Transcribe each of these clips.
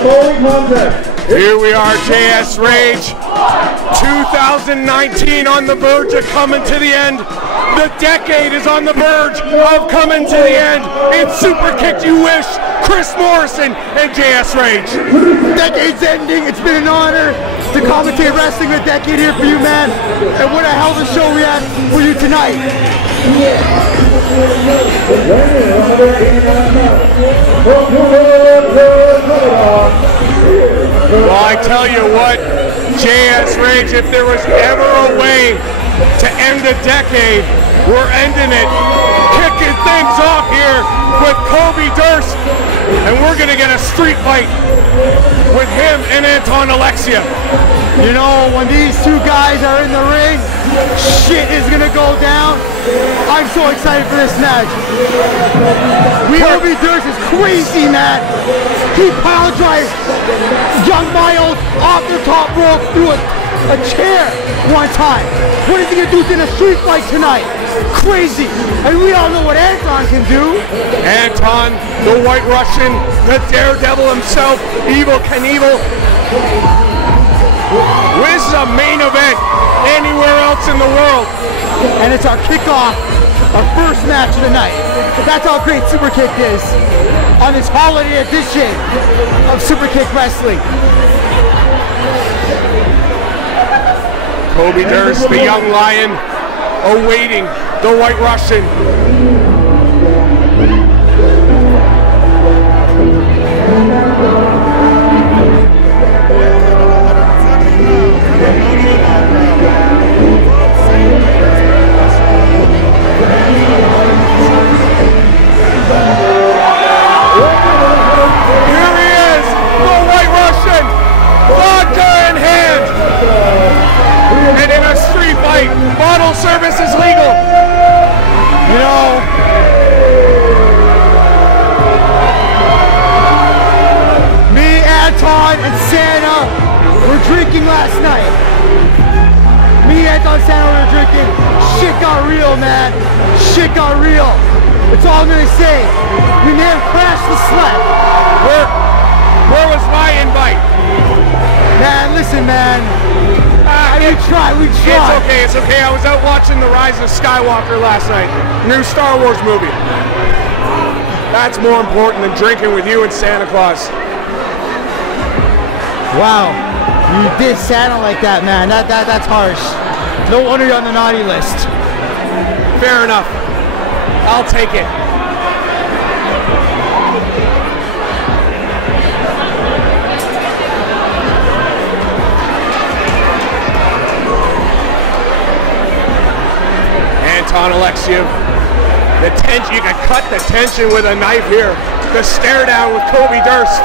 Here we are, JS Rage. 2019 on the verge of coming to the end. The decade is on the verge of coming to the end. It's Superkick'd, you wish. Chris Morrison and JS Rage. Decade's ending. It's been an honor to commentate wrestling a decade here for you, man. And what a hell of a show we had for you tonight. Well, I tell you what, JS Rage, if there was ever a way to end a decade, we're ending it. Kicking things off here with Durst, and we're gonna get a street fight with him and Anton Alexiev. You know, when these two guys are in the ring, shit is gonna go down. I'm so excited for this match. Durst is crazy, man. He pile drives young Miles off the top rope through a chair one time. What is he gonna do in a street fight tonight? Crazy. And we all know what Anton can do. Anton, the White Russian, the daredevil himself, Evel Knievel. This is a main event anywhere else in the world. And it's our kickoff, our first match of the night. That's how great Superkick'd is on this holiday edition of Superkick'd Wrestling. Durst, the young lion, awaiting the White Russian. Here he is, the White Russian, vodka in hand. And in a street fight, bottle service is legal. You know, me, Anton, and Santa were drinking last night. Me, Anton, and Santa were drinking. Shit got real, man. Shit got real. That's all I'm gonna say. We may have crashed the sled. Where was my invite? Man, listen, man. We tried. It's okay. I was out watching The Rise of Skywalker last night. New Star Wars movie. That's more important than drinking with you and Santa Claus. Wow. You did Santa like that, man. That's harsh. No wonder you're on the naughty list. Fair enough. I'll take it. Anton Alexiev. The tension, you can cut the tension with a knife here. The stare down with Durst.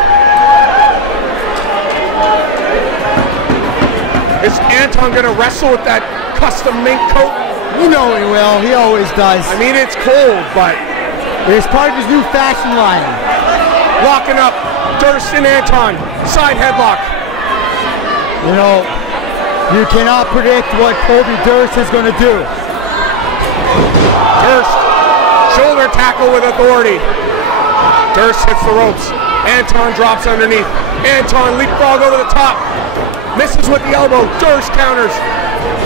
Is Anton gonna wrestle with that custom mink coat? You know he will, he always does. I mean, it's cold, but it's part of his new fashion line. Locking up Durst and Anton, side headlock. You know, you cannot predict what Durst is gonna do. Durst, shoulder tackle with authority. Durst hits the ropes. Anton drops underneath. Anton leapfrog over the top. Misses with the elbow. Durst counters.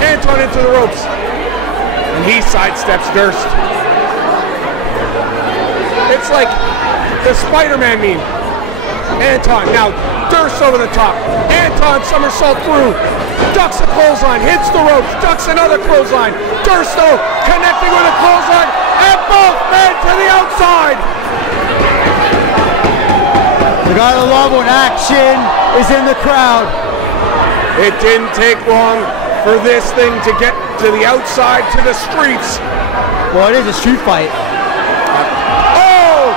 Anton into the ropes. And he sidesteps Durst. It's like the Spider-Man meme. Anton, now Durst over the top. Anton somersault through. Ducks a clothesline, hits the ropes, ducks another clothesline. Durst though, connecting with a clothesline, and both men to the outside. You gotta love when action is in the crowd. It didn't take long for this thing to get to the outside, to the streets. Well, it is a street fight. Oh!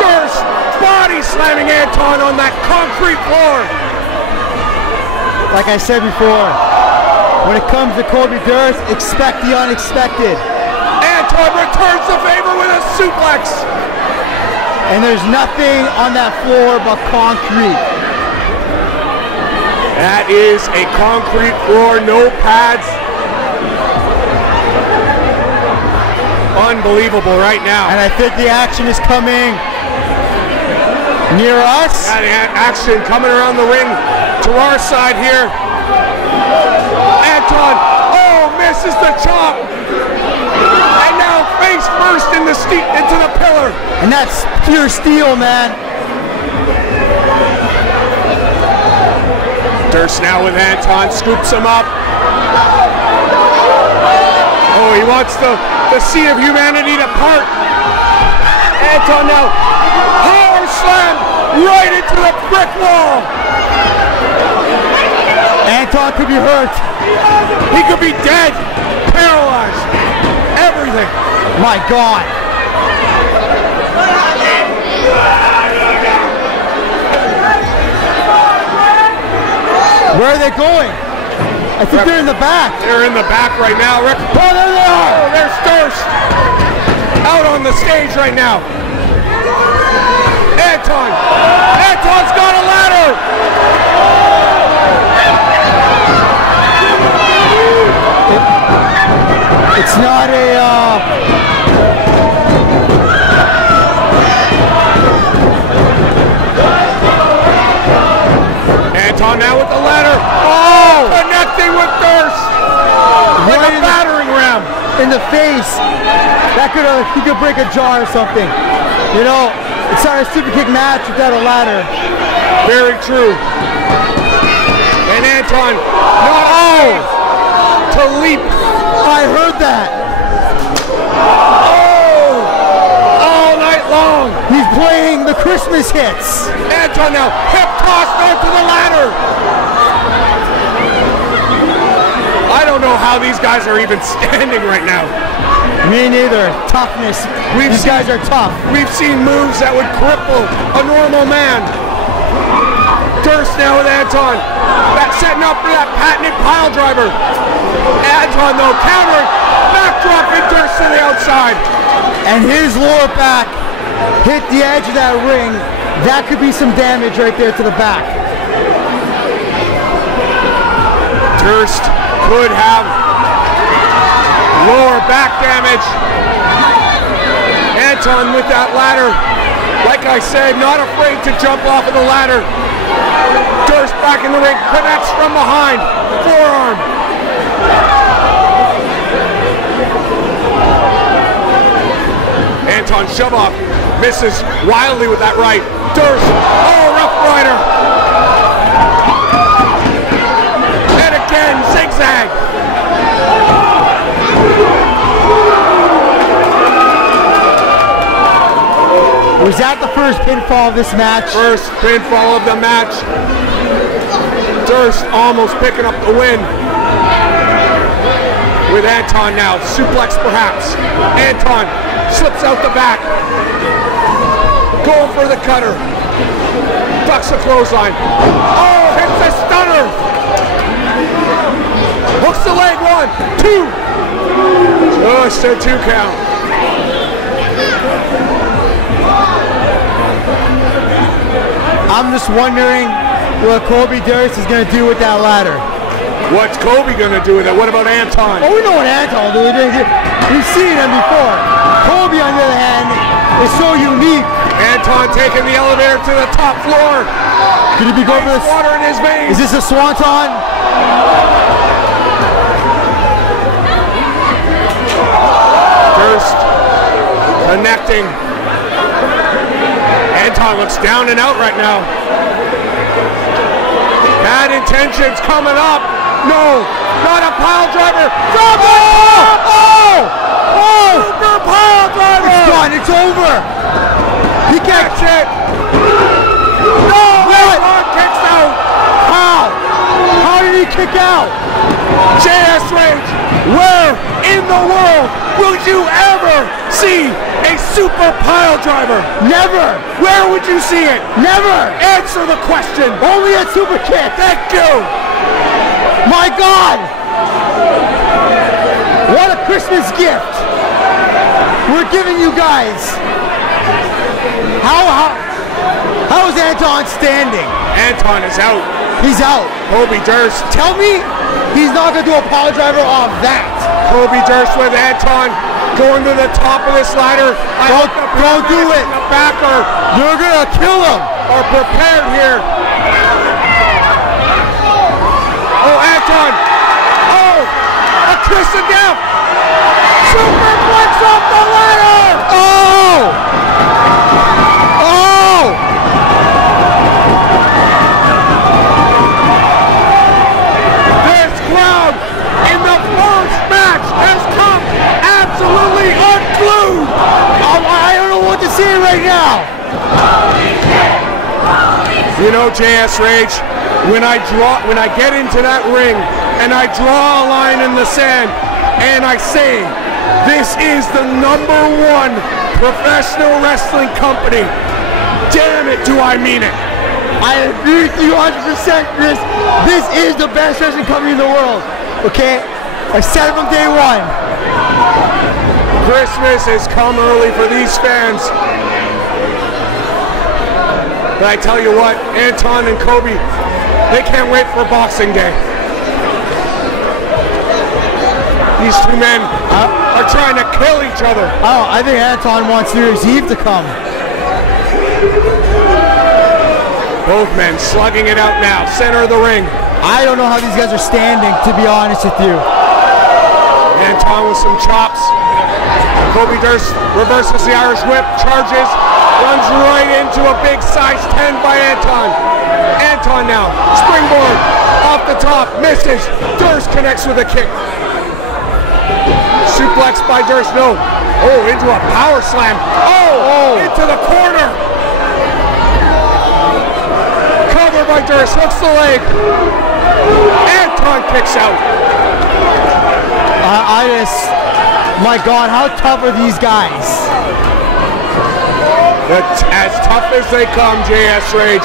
Durst body slamming Anton on that concrete floor. Like I said before, when it comes to Durst, expect the unexpected. Anton returns the favor with a suplex. And there's nothing on that floor but concrete. That is a concrete floor, no pads. Unbelievable right now. And I think the action is coming. Near us? That action coming around the ring to our side here. Anton, oh, misses the chop. And now face first into the pillar. And that's pure steel, man. Durst now with Anton, scoops him up. Oh, he wants the sea of humanity to part. Anton now, power slam right into the brick wall. Anton could be hurt. He could be dead, paralyzed, everything. My God. Where are they going? I think they're in the back. They're in the back right now. Oh, there they are. Oh, there's Durst. Out on the stage right now. Anton. Anton's got a ladder. It's not a... Anton now with the ladder. Oh! Connecting with Durst. Like a battering ram. In the face. That could he could break a jaw or something. You know, it's not a super kick match without a ladder. Very true. And Anton to leap. I heard that. Oh! All night long. He's playing the Christmas hits. Anton now hip tossed onto the ladder. I don't know how these guys are even standing right now. Me neither. Toughness. These guys are tough. We've seen moves that would cripple a normal man. Durst now with Anton. That's setting up for that patented pile driver. Anton though countering. Backdrop and Durst to the outside. And his lower back hit the edge of that ring. That could be some damage right there to the back. Durst could have lower back damage. Anton with that ladder. Like I said, not afraid to jump off of the ladder. Durst back in the ring, connects from behind. Forearm. Anton shove off, misses wildly with that right. Durst, oh, Rough Rider. And again, zigzag. Was that the first pinfall of this match? First pinfall of the match. Durst almost picking up the win. With Anton now, suplex perhaps. Anton slips out the back. Going for the cutter. Ducks the clothesline. Oh, hits the stunner. Hooks the leg, 1, 2. Oh, it's a 2 count. I'm just wondering what Kobe Durst is going to do with that ladder. What's Kobe going to do with it? What about Anton? Oh, we know what Anton will do. We've seen him before. Kobe, on the other hand, is so unique. Anton taking the elevator to the top floor. Could he be going for this? Water in his veins. Is this a swanton? Durst connecting. Anton looks down and out right now. Bad intentions coming up. No, not a pile driver. Drop it! Oh! Oh! Super pile driver! It's done. It's over. He can't. That's it. No! Anton kicks out. How? How did he kick out? JS Rage, where in the world will you ever see a super pile driver? Never. Where would you see it? Never. Answer the question. Only at Superkick'd. Thank you. My God. What a Christmas gift. We're giving you guys. How is Anton standing? Anton is out. He's out. Kobe Durst. Tell me he's not going to do a pile driver off that. Kobe Durst with Anton going to the top of this ladder. Don't do it. The backer. You're going to kill him. are prepared here. Oh, Anton. Oh, a kiss of death. Superplex off the ladder. Oh. Oh. This crowd in the first match has come absolutely unglued. I don't know what to say right now. You know, JS Rage, when I get into that ring and I draw a line in the sand and I say, this is the #1 professional wrestling company, damn it, do I mean it. I agree with you 100%, Chris. This is the best wrestling company in the world, okay? I said it from day one. Christmas has come early for these fans. But I tell you what, Anton and Kobe, they can't wait for Boxing Day. These two men are trying to kill each other. Oh, I think Anton wants New Year's Eve to come. Both men slugging it out now, center of the ring. I don't know how these guys are standing, to be honest with you. Anton with some chops. Kobe Durst reverses the Irish whip, charges, runs right into a big size 10 by Anton. Anton now, springboard, off the top, misses. Durst connects with a kick. Suplex by Durst, no. Oh, into a power slam. Oh, into the corner. Cover by Durst, hooks the leg. Anton kicks out. My God, how tough are these guys? That's as tough as they come, JS Rage.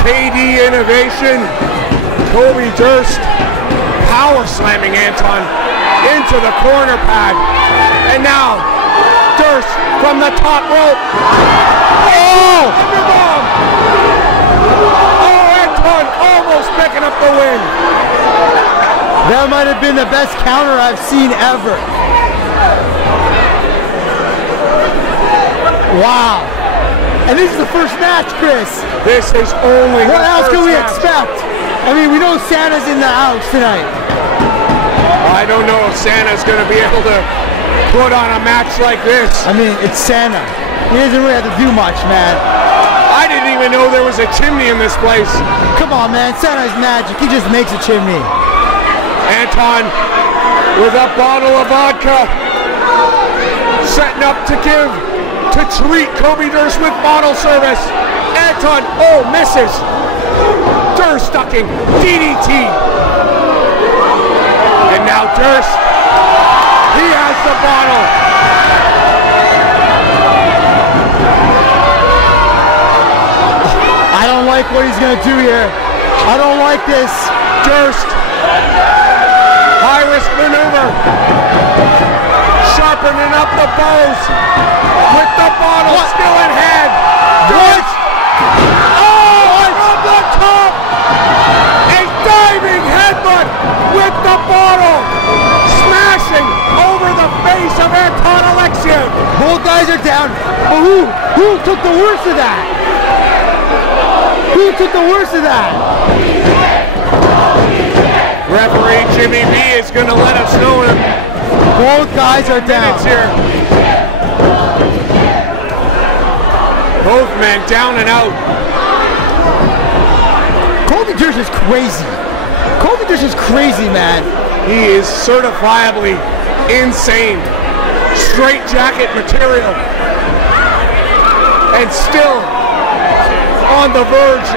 KD Innovation, Kobe Durst, power slamming Anton into the corner pad. And now, Durst from the top rope. Oh! Underbomb! Oh, Anton almost picking up the win. That might have been the best counter I've seen ever. Wow. And this is the first match, Chris. This is only what else can we expect? I mean, we know Santa's in the house tonight. I don't know if Santa's going to be able to put on a match like this. I mean, it's Santa. He doesn't really have to do much, man. I didn't even know there was a chimney in this place. Come on, man. Santa's magic. He just makes a chimney. Anton with a bottle of vodka, setting up to treat Kobe Durst with bottle service. Anton, oh, misses. Durst ducking, DDT. And now Durst, he has the bottle. I don't like what he's gonna do here. I don't like this. Durst. High-risk maneuver, sharpening up the bows with the bottle still in hand. What? Oh, from the top, a diving headbutt with the bottle, smashing over the face of Anton Alexiev. Both guys are down, but who took the worst of that? Who took the worst of that? Referee Jimmy B is going to let us know in both guys are down. Here. Both men down and out. Kobe Durst is crazy. Kobe Durst is crazy, man. He is certifiably insane. Straight jacket material. And still on the verge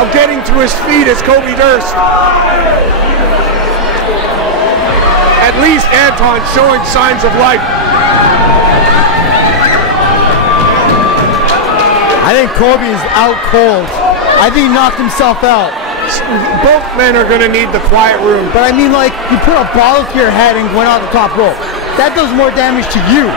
of getting to his feet as Kobe Durst. At least Anton showing signs of life. I think Kobe is out cold. I think he knocked himself out. Both men are going to need the quiet room. But I mean, like, you put a bottle to your head and went out the top rope. That does more damage to you.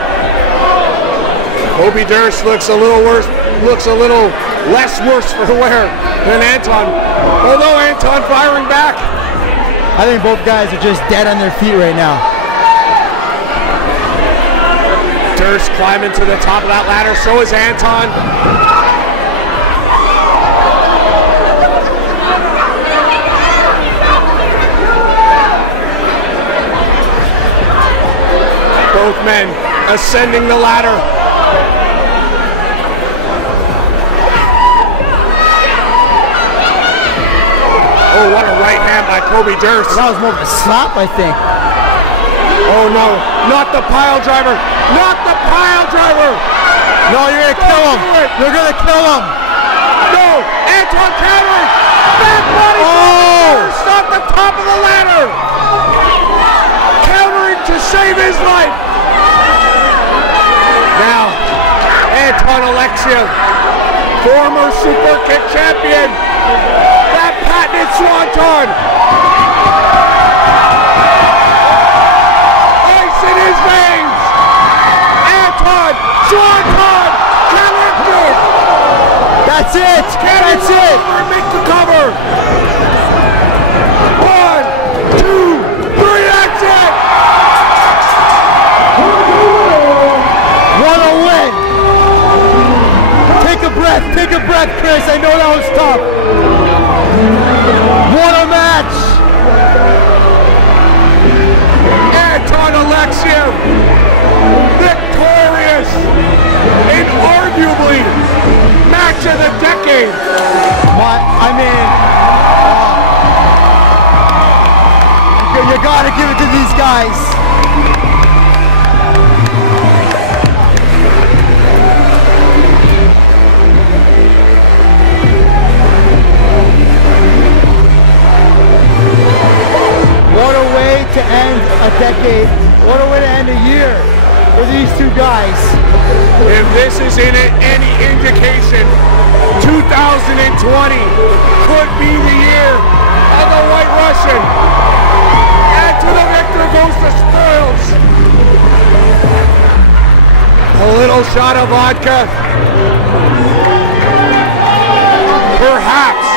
Kobe Durst looks a little worse, looks a little less worse for wear than Anton. Although Anton firing back. I think both guys are just dead on their feet right now. Durst climbing to the top of that ladder. So is Anton. Both men ascending the ladder. Oh, what a right hand by Kobe Durst. That was more of a slap, I think. Oh no, not the pile driver. Not the pile driver. No, you're gonna kill him. You're gonna kill him. No, Anton countering. Back body Durst off the top of the ladder. Countering to save his life. Now, Anton Alexiev, former Superkick'd champion. That patented swanton. Ice in his veins. Anton, swanton, collected. That's it. That's it. Make the cover. 1, 2, 3. That's it. What a win. Take a breath, Chris. I know that was tough. What a match. Anton Alexiev, victorious in arguably match of the decade. You gotta give it to these guys. What a way to end a decade. What a way to end a year for these two guys. If this is any indication, 2020 could be the year of the White Russian. And to the victor goes the spoils. A little shot of vodka. Perhaps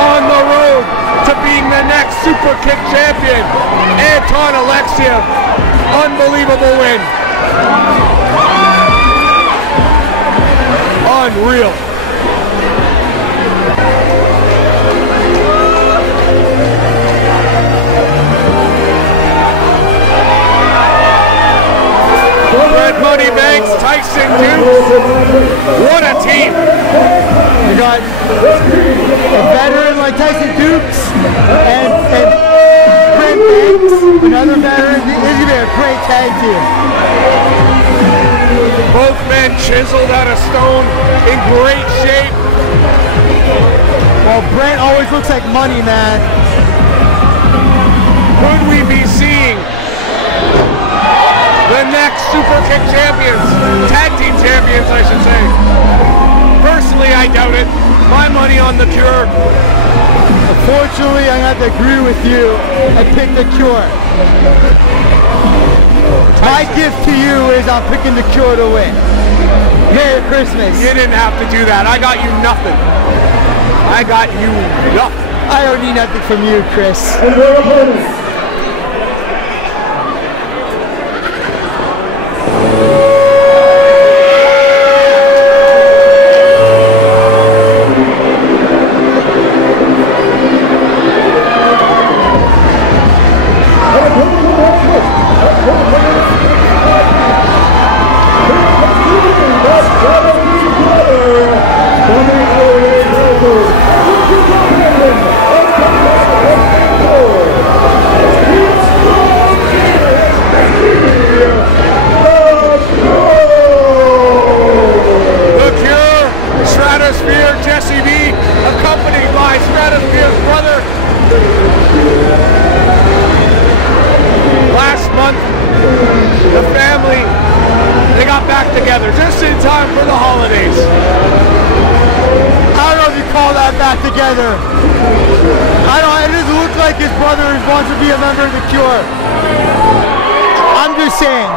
on the road to being the next Superkick'd champion, Anton Alexiev. Unbelievable win. Unreal. Brent Moneybanks, Tyson, Dukes. What a team. You got a veteran like Tyson Dukes and Brent Banks, another veteran. This is going to be a great tag team. Both men chiseled out of stone, in great shape. Well, Brent always looks like money, man. Could we be seeing the next Superkick'd champions, tag team champions, I should say? Personally, I doubt it. My money on the Cure. Unfortunately, I have to agree with you and pick the Cure. My gift to you is I'm picking the Cure to win. Merry Christmas. You didn't have to do that. I got you nothing. I got you nothing. I don't need nothing from you, Chris. Together. It doesn't look like his brother wants to be a member of the Cure. I'm just saying.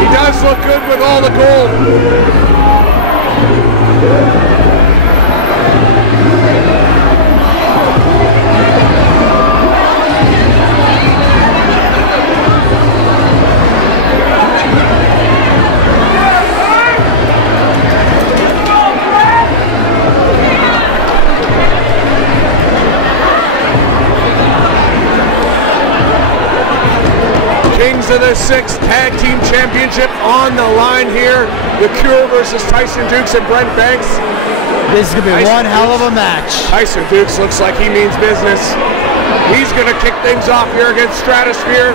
He does look good with all the gold. for the 6th Tag Team Championship on the line here. The Cure versus Tyson Dukes and Brent Banks. This is going to be one hell of a match. Tyson Dukes looks like he means business. He's going to kick things off here against Stratosphere.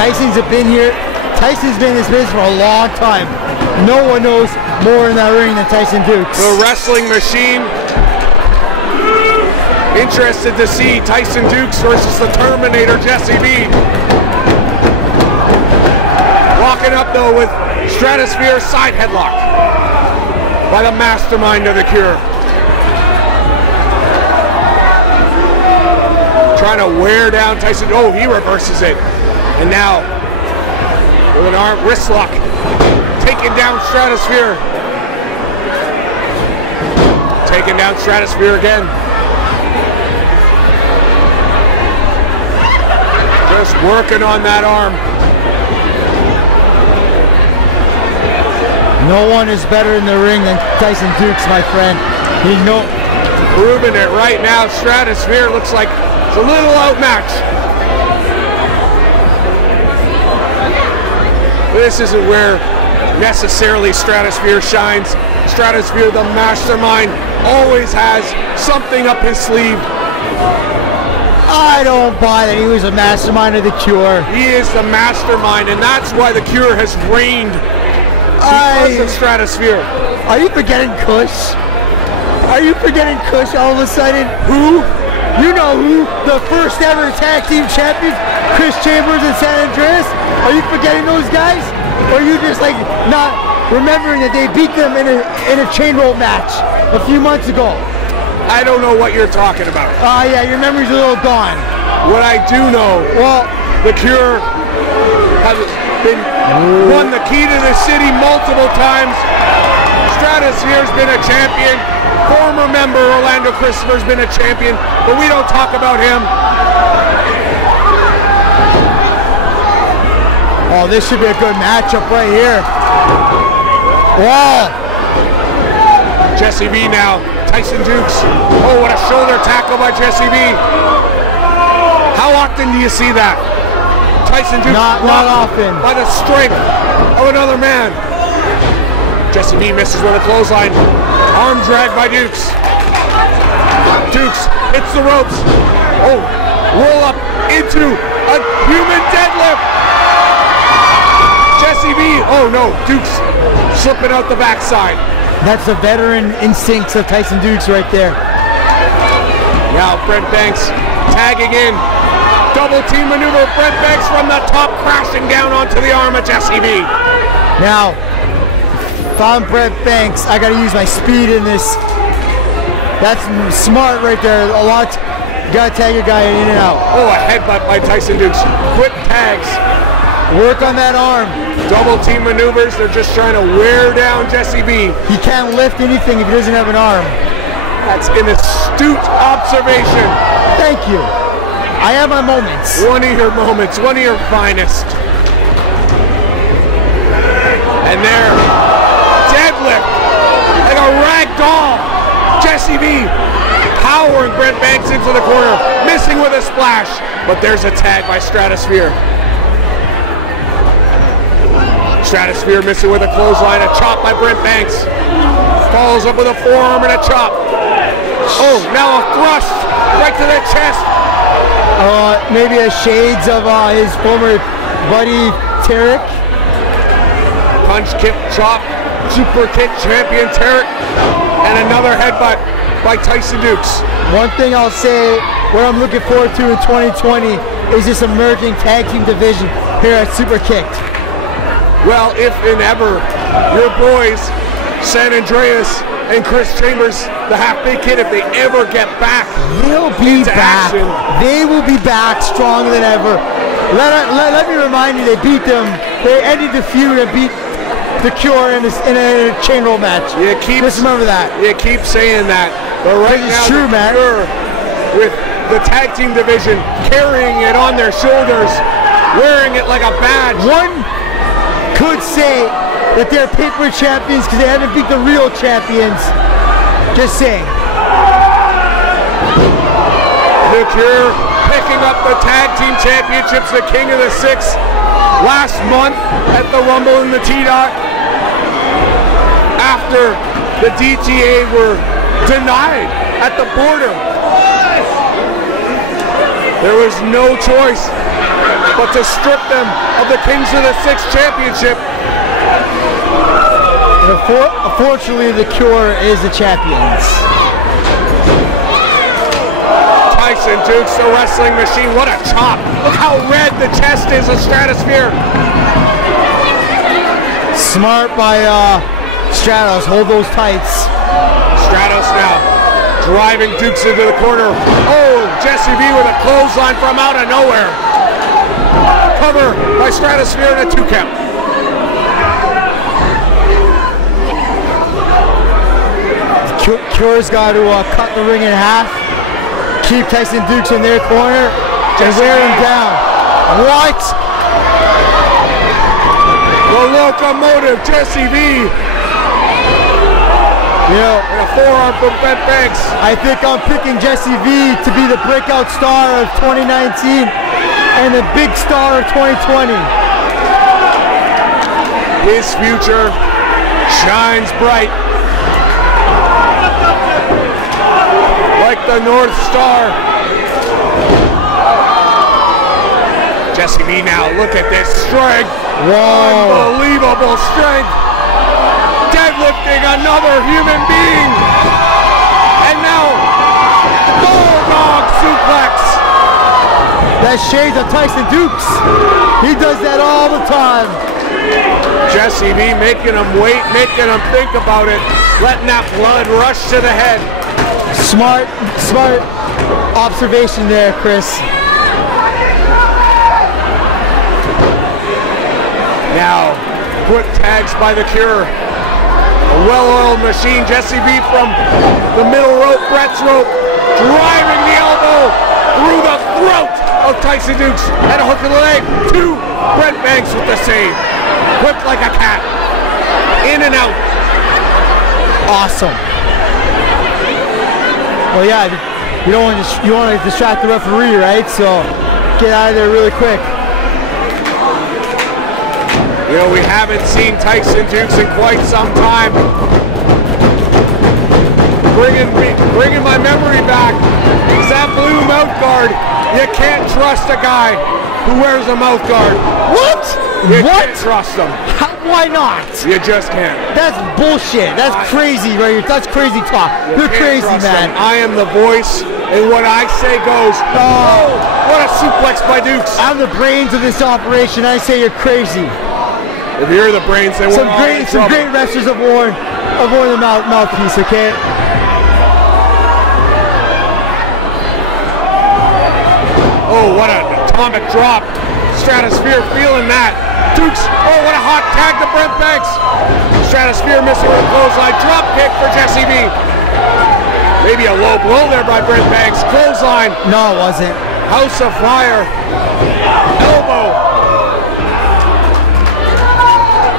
Tyson's been here. Tyson's been in this business for a long time. No one knows more in that ring than Tyson Dukes. The wrestling machine. Interested to see Tyson Dukes versus the Terminator, Jesse B. Walking up though with Stratosphere side headlock by the mastermind of the Cure. Trying to wear down Tyson. Oh, he reverses it. And now, with an arm wrist lock, taking down Stratosphere. Taking down Stratosphere again. Just working on that arm. No one is better in the ring than Tyson Dukes, my friend. You know, proving it right now. Stratosphere looks like it's a little outmatched. This isn't where necessarily Stratosphere shines. Stratosphere, the mastermind, always has something up his sleeve. I don't buy that he was a mastermind of the Cure. He is the mastermind, and that's why the Cure has reigned because of Stratosphere. Are you forgetting Kush? Are you forgetting Kush all of a sudden? Who? You know who? The first ever tag team champion, Chris Chambers and San Andreas. Are you forgetting those guys? Or are you just like not remembering that they beat them in a chain roll match a few months ago? I don't know what you're talking about. Yeah, your memory's a little gone. What I do know, well, the Cure has won the key to the city multiple times. Stratosphere's been a champion. Former member Orlando Christopher's been a champion, but we don't talk about him. Oh, this should be a good matchup right here. Wow. Jesse B now. Tyson Dukes. Oh, what a shoulder tackle by Jesse B. How often do you see that? Tyson Dukes not often. By the strength of another man. Jesse B misses with a clothesline. Arm drag by Dukes. Dukes hits the ropes. Oh, roll up into a human deadlift. Jesse B. Oh no, Dukes slipping out the backside. That's the veteran instincts of Tyson Dukes right there. Now Brent Banks tagging in. Double team maneuver. Brent Banks from the top crashing down onto the arm of Jesse B. Now, if I'm Brent Banks, I gotta use my speed in this. That's smart right there. A lot. You gotta tag your guy in and out. Oh, a headbutt by Tyson Dukes. Quick tags. Work on that arm. Double team maneuvers. They're just trying to wear down Jesse B. He can't lift anything if he doesn't have an arm. That's an astute observation. Thank you. I have my moments. One of your moments. One of your finest. And there, deadlift like a rag doll. Jesse B powering Brent Banks into the corner, missing with a splash. But there's a tag by Stratosphere. Stratosphere missing with a clothesline, a chop by Brent Banks. Follows up with a forearm and a chop. Oh, now a thrust right to the chest. Maybe a shades of his former buddy Tarik. Punch, kick, chop, Superkick'd champion Tarik. And another headbutt by Tyson Dukes. One thing I'll say, what I'm looking forward to in 2020 is this emerging tag team division here at Superkick'd. Well, if and ever, your boys, San Andreas and Chris Chambers, the half-baked kid, if they ever get back, they'll be back. Action. They will be back stronger than ever. Let me remind you, they beat them. They ended the feud and beat the Cure in a chain roll match. Just remember that. You keep saying that, but right now, true, man. Cure, with the tag team division carrying it on their shoulders, wearing it like a badge. One could say that they're paper champions because they haven't beat the real champions. Just saying. The Cure picking picking up the tag team championships, the King of the Six, last month at the Rumble in the T-Dot. After the DGA were denied at the border, there was no choice but to strip them of the Kings of the Six championship. Unfortunately, the Cure is the champions. Tyson Dukes, the wrestling machine. What a chop. Look how red the chest is of Stratosphere. Smart by Stratos. Hold those tights. Stratos now driving Dukes into the corner. Oh, Jesse V with a clothesline from out of nowhere. Cover by Stratosphere and a 2 count. Cure's got to cut the ring in half, keep Tyson Dukes in their corner, and wear him down. What? The locomotive, Jesse V. You know, and a forearm from Brent Banks. I think I'm picking Jesse V to be the breakout star of 2019 and the big star of 2020. His future shines bright like the North Star. Jesse V now, look at this strength. Whoa. Unbelievable strength. Deadlifting another human being. And now, Bulldog suplex. That shades of Tyson Dukes. He does that all the time. Jesse V making him wait, making him think about it, letting that blood rush to the head. Smart observation there, Chris. Now, quick tags by the Cure. A well-oiled machine. Jesse V from the middle rope, Brett's rope, driving the elbow through the throat of Tyson Dukes, and a hook in the leg to Brent Banks with the save. Quick like a cat. In and out. Awesome. Well, yeah, you don't want to distract the referee, right? So get out of there really quick. You know, we haven't seen Tyson Dukes in quite some time. Bringing my memory back is that blue mouth guard. You can't trust a guy who wears a mouth guard. What? You can't trust him. Why not? You just can't. That's bullshit. That's crazy, right? That's crazy talk. You're crazy, man. I am the voice, and what I say goes. Oh, what a suplex by Dukes. I'm the brains of this operation. I say you're crazy. If you're the brains, then some great wrestlers have worn the mouthpiece, okay? Oh, what an atomic drop. Stratosphere feeling that. Dukes, oh, what a hot tag to Brent Banks. Stratosphere missing with a clothesline. Drop kick for Jesse V. Maybe a low blow there by Brent Banks. Clothesline. No, it wasn't. House of Fire. Elbow.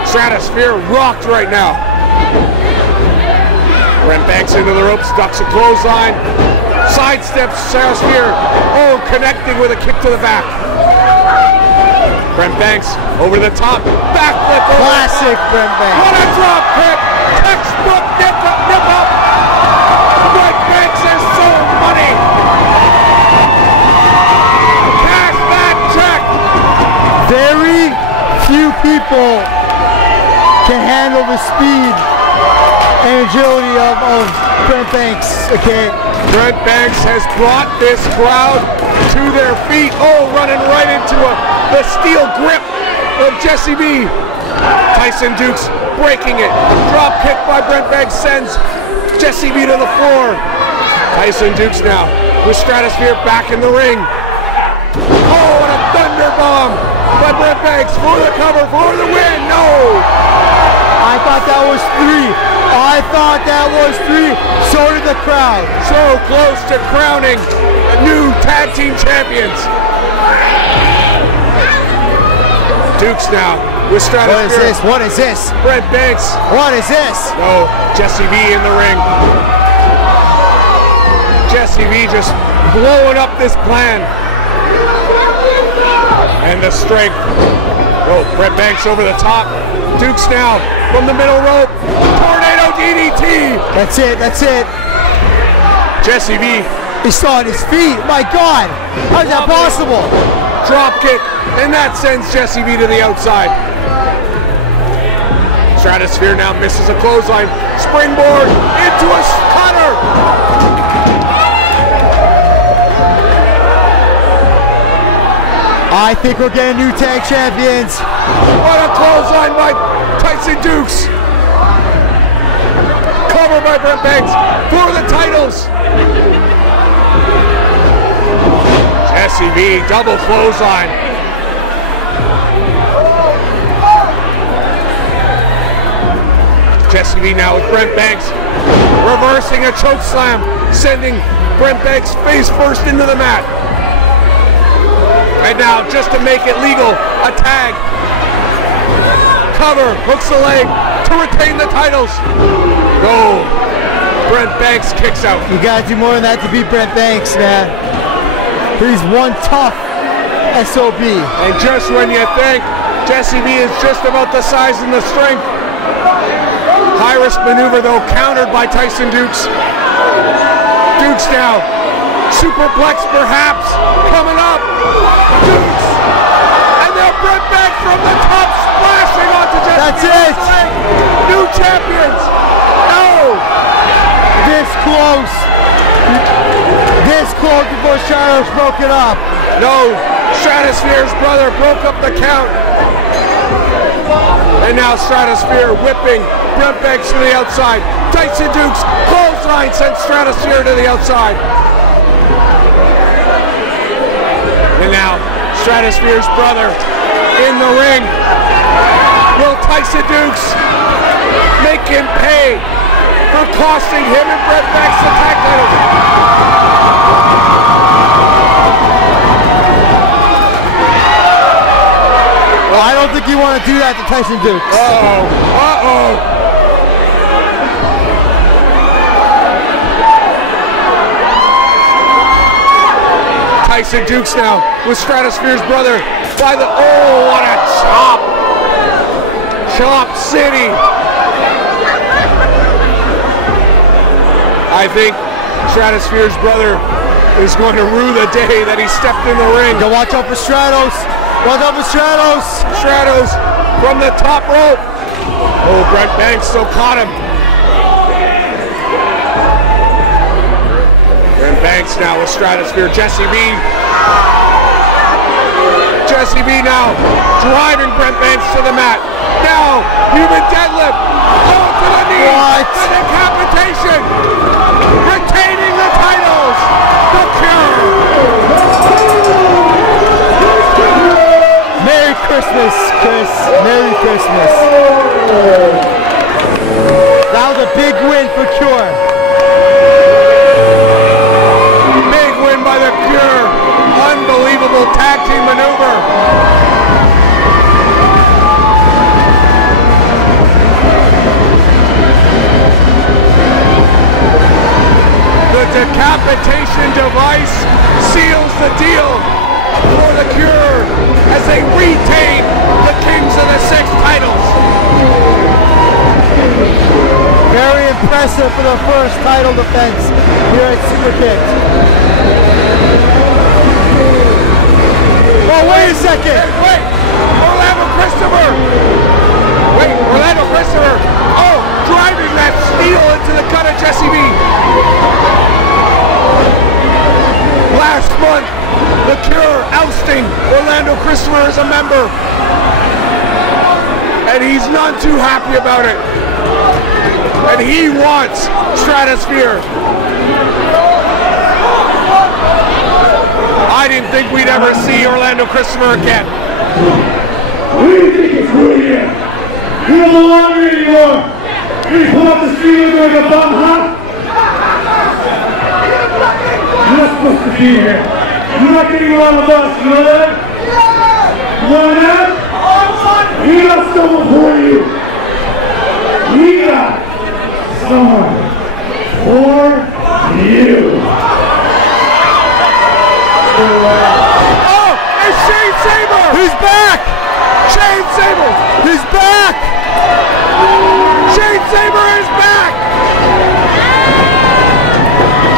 Stratosphere rocked right now. Brent Banks into the ropes, ducks a clothesline, sidesteps Stratosphere. Oh, connecting with a kick to the back. Brent Banks over the top, backflip. Classic Brent Banks. What a drop kick! Textbook nip up. Brent Banks is so money. Cash that check. Very few people can handle the speed and agility of Brent Banks, okay? Brent Banks has brought this crowd to their feet. Oh, running right into the steel grip of Jesse V. Tyson Dukes breaking it. Drop kick by Brent Banks sends Jesse V to the floor. Tyson Dukes now with Stratosphere back in the ring. Oh, and a thunder bomb by Brent Banks for the cover, for the win. No! I thought that was 3. I thought that was 3. So did the crowd. So close to crowning the new tag team champions. Dukes now with Stratosphere. What is this? Brent Banks. What is this? No, Jesse V in the ring. Jesse V just blowing up this plan. And the strength. Oh, Brent Banks over the top. Dukes now from the middle rope. Tornado DDT. That's it, that's it. Jesse V. He's still on his feet. My God. How is that possible? Drop kick. And that sends Jesse V to the outside. Stratosphere now misses a clothesline. Springboard into a cutter. I think we're getting new tag champions. What a clothesline by Tyson Dukes. Cover by Brent Banks for the titles. Jesse V, double clothesline. Jesse V now with Brent Banks, reversing a choke slam, sending Brent Banks face first into the mat. And now, just to make it legal, a tag. Cover, hooks the leg to retain the titles. Go. Brent Banks kicks out. You gotta do more than that to beat Brent Banks, man. He's one tough SOB. And just when you think Jesse V is just about the size and the strength, high risk maneuver though, countered by Tyson Dukes. Dukes now, superplex perhaps, coming up. Dukes, and now Brent Banks from the top, splashing onto Jesse. That's it. New champions. No. This close. This close before Shadows broke it up. No, Stratosphere's brother broke up the count. And now Stratosphere whipping Brent Banks to the outside. Tyson Dukes, clothesline, sends Stratosphere to the outside. And now Stratosphere's brother in the ring. Will Tyson Dukes make him pay for costing him and Brent Banks the tag titles? Well, I don't think you want to do that to Tyson Dukes. Uh-oh. Uh-oh. Tyson Dukes now with Stratosphere's brother by the, oh, what a chop. Chop City. I think Stratosphere's brother is going to rue the day that he stepped in the ring. Go watch out for Stratos. Watch out for Stratos. Stratos from the top rope. Oh, Brent Banks still caught him. Brent Banks now with Stratosphere. Jesse V. Jesse V now driving Brent Banks to the mat. Now, human deadlift. Oh, to the knee. What? The decapitation. Retaining the titles. The Cure. Merry Christmas, Chris. Merry Christmas. That was a big win for Cure. Big win by the Cure. Unbelievable tag team maneuver. The decapitation device seals the deal for the Cure as they retain the Kings of the Six titles. Very impressive for the first title defense here at Superkick'd. Oh, wait a second. Wait, Orlando Christopher. Wait, Orlando Christopher. Oh, driving that steel into the gut of Jesse V. Last month, the Cure ousting Orlando Christopher as a member. And he's none too happy about it. And he wants Stratosphere. I didn't think we'd ever see Orlando Christopher again. What do you think it's really in? You don't belong here anymore. You pull up the street looking like a bum, huh? You're not supposed to be here. You're not getting along with us, you know that? You know that? We got someone for you. We got someone for you. Oh, it's Shane Sabre! back! Shane Sabre! He's back! Shane Sabre is back!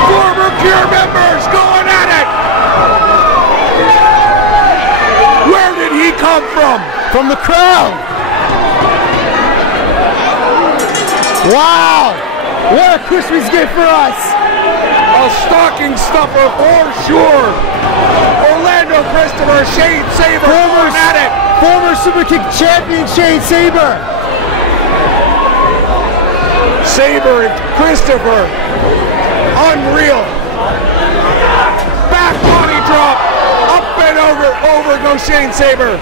Former Cure members going at it! Where did he come from? From the crowd! Wow! What a Christmas gift for us! A stocking stuffer for sure! Orlando Christopher, Shane Sabre going at it! Former Superkick'd champion Shane Sabre! Sabre and Christopher, unreal! Back body drop, up and over goes Shane Sabre!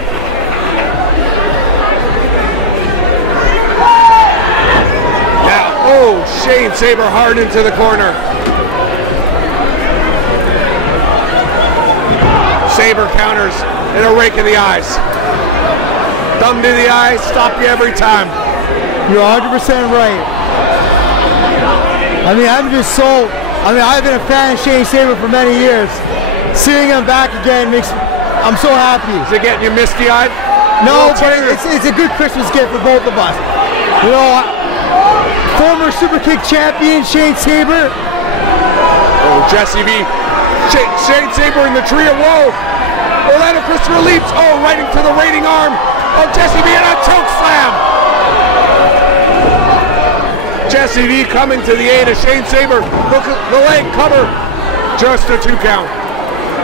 Oh, Shane Sabre hard into the corner. Sabre counters and a rake in the eyes. Thumb to the eyes, stop you every time. You're 100% right. I mean, I've been a fan of Shane Sabre for many years. Seeing him back again I'm so happy. Is it getting you misty-eyed? No, but it's a good Christmas gift for both of us. You know, former Superkick'd champion Shane Sabre. Oh, Jesse V. Shane Sabre in the trio. Whoa! Orlando Christopher leaps. Oh, right into the rating arm of Jesse V and a choke slam. Jesse V coming to the aid of Shane Sabre. Look at the leg cover. Just a 2 count.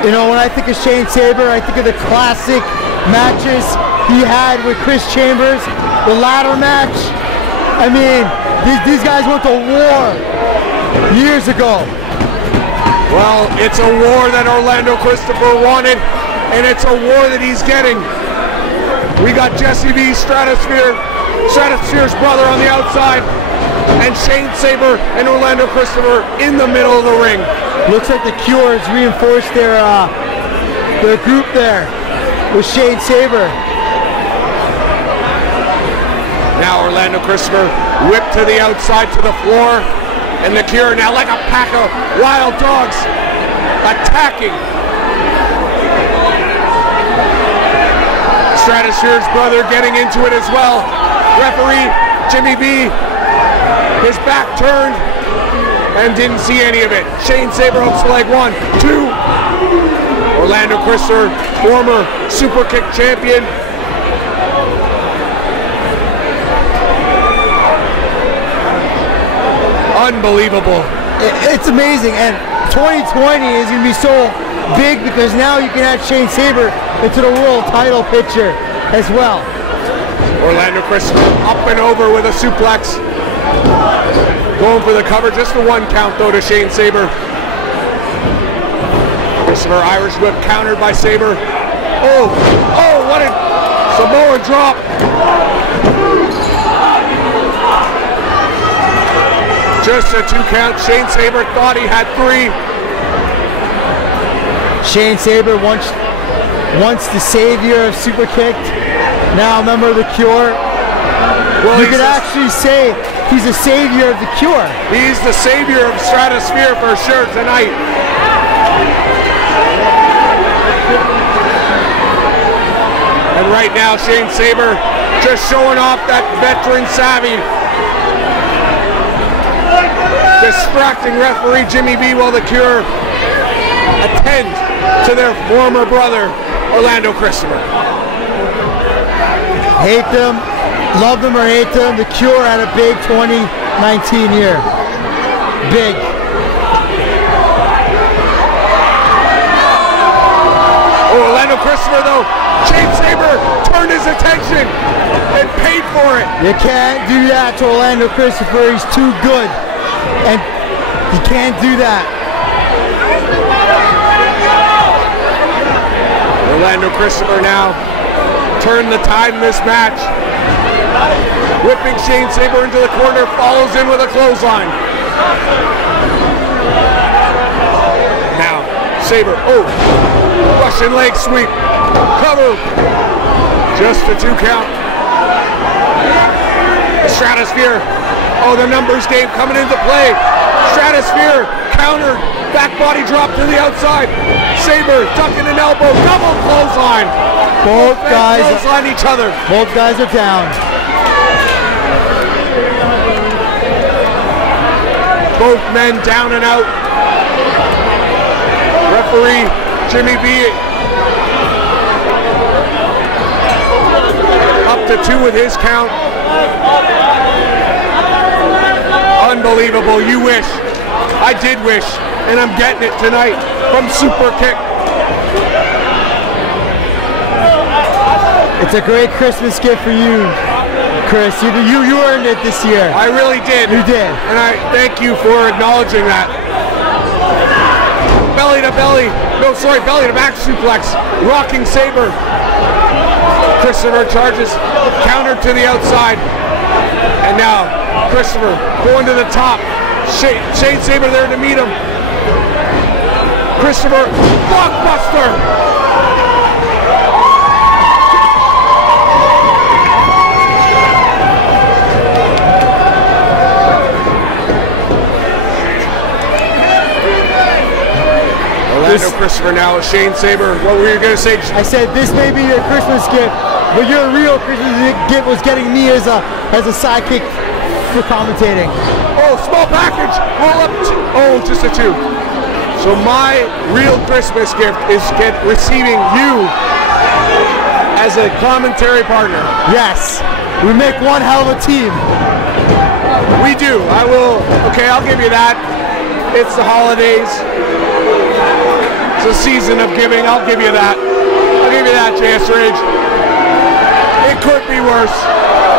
You know, when I think of Shane Sabre, I think of the classic matches he had with Chris Chambers. The ladder match. I mean, these guys went to war years ago. Well, it's a war that Orlando Christopher wanted, and it's a war that he's getting. We got Jesse V, Stratosphere's brother on the outside, and Shane Sabre and Orlando Christopher in the middle of the ring. Looks like the Cure has reinforced their group there with Shane Sabre. Now Orlando Christopher whipped to the outside to the floor, and the Cure now like a pack of wild dogs attacking. Stratosphere's brother getting into it as well. Referee Jimmy B, his back turned and didn't see any of it. Shane Sabre hooks the leg, 1, 2. Orlando Christopher, former Superkick'd champion. Unbelievable. It's amazing, and 2020 is going to be so big because now you can add Shane Sabre into the world title picture as well. Orlando Christopher up and over with a suplex. Going for the cover, just the 1 count though to Shane Sabre. Christopher Irish whip countered by Sabre. Oh, what a Samoan drop. Just a 2 count. Shane Sabre thought he had 3. Shane Sabre once the savior of Superkick'd, now a member of the Cure. Well, you could actually say he's a savior of the Cure. He's the savior of Stratosphere for sure tonight. And right now, Shane Sabre just showing off that veteran savvy. Distracting referee Jimmy B while the Cure attend to their former brother, Orlando Christopher. Hate them, love them or hate them, the Cure had a big 2019 year. Big. Orlando Christopher though, Shane Sabre turned his attention and paid for it. You can't do that to Orlando Christopher, he's too good. And you can't do that. Orlando Christopher now turned the tide in this match. Whipping Shane Sabre into the corner, follows in with a clothesline. Now, Sabre, Russian leg sweep, cover, just a 2 count. Stratosphere, the numbers game coming into play. Stratosphere countered, back body drop to the outside. Sabre ducking an elbow, double clothesline. Both guys clothesline each other. Both guys are down. Both men down and out. Referee Jimmy B up to 2 with his count. Unbelievable. You wish. I did wish. And I'm getting it tonight from Superkick'd. It's a great Christmas gift for you, Chris. You earned it this year. I really did. You did. And I thank you for acknowledging that. Belly to belly. No, sorry, belly to back suplex. Rocking Sabre. Christopher charges. Countered to the outside. And now Christopher going to the top. Shane Sabre there to meet him. Christopher, blockbuster! Orlando Christopher now with Shane Sabre. What were you going to say? I said this may be your Christmas gift, but your real Christmas gift was getting me as a sidekick for commentating. Oh, small package. Roll up. Oh, just a 2. So my real Christmas gift is receiving you as a commentary partner. Yes, we make one hell of a team. We do. I will. Okay, I'll give you that. It's the holidays. It's a season of giving. I'll give you that. I'll give you that, JS Rage. It could be worse.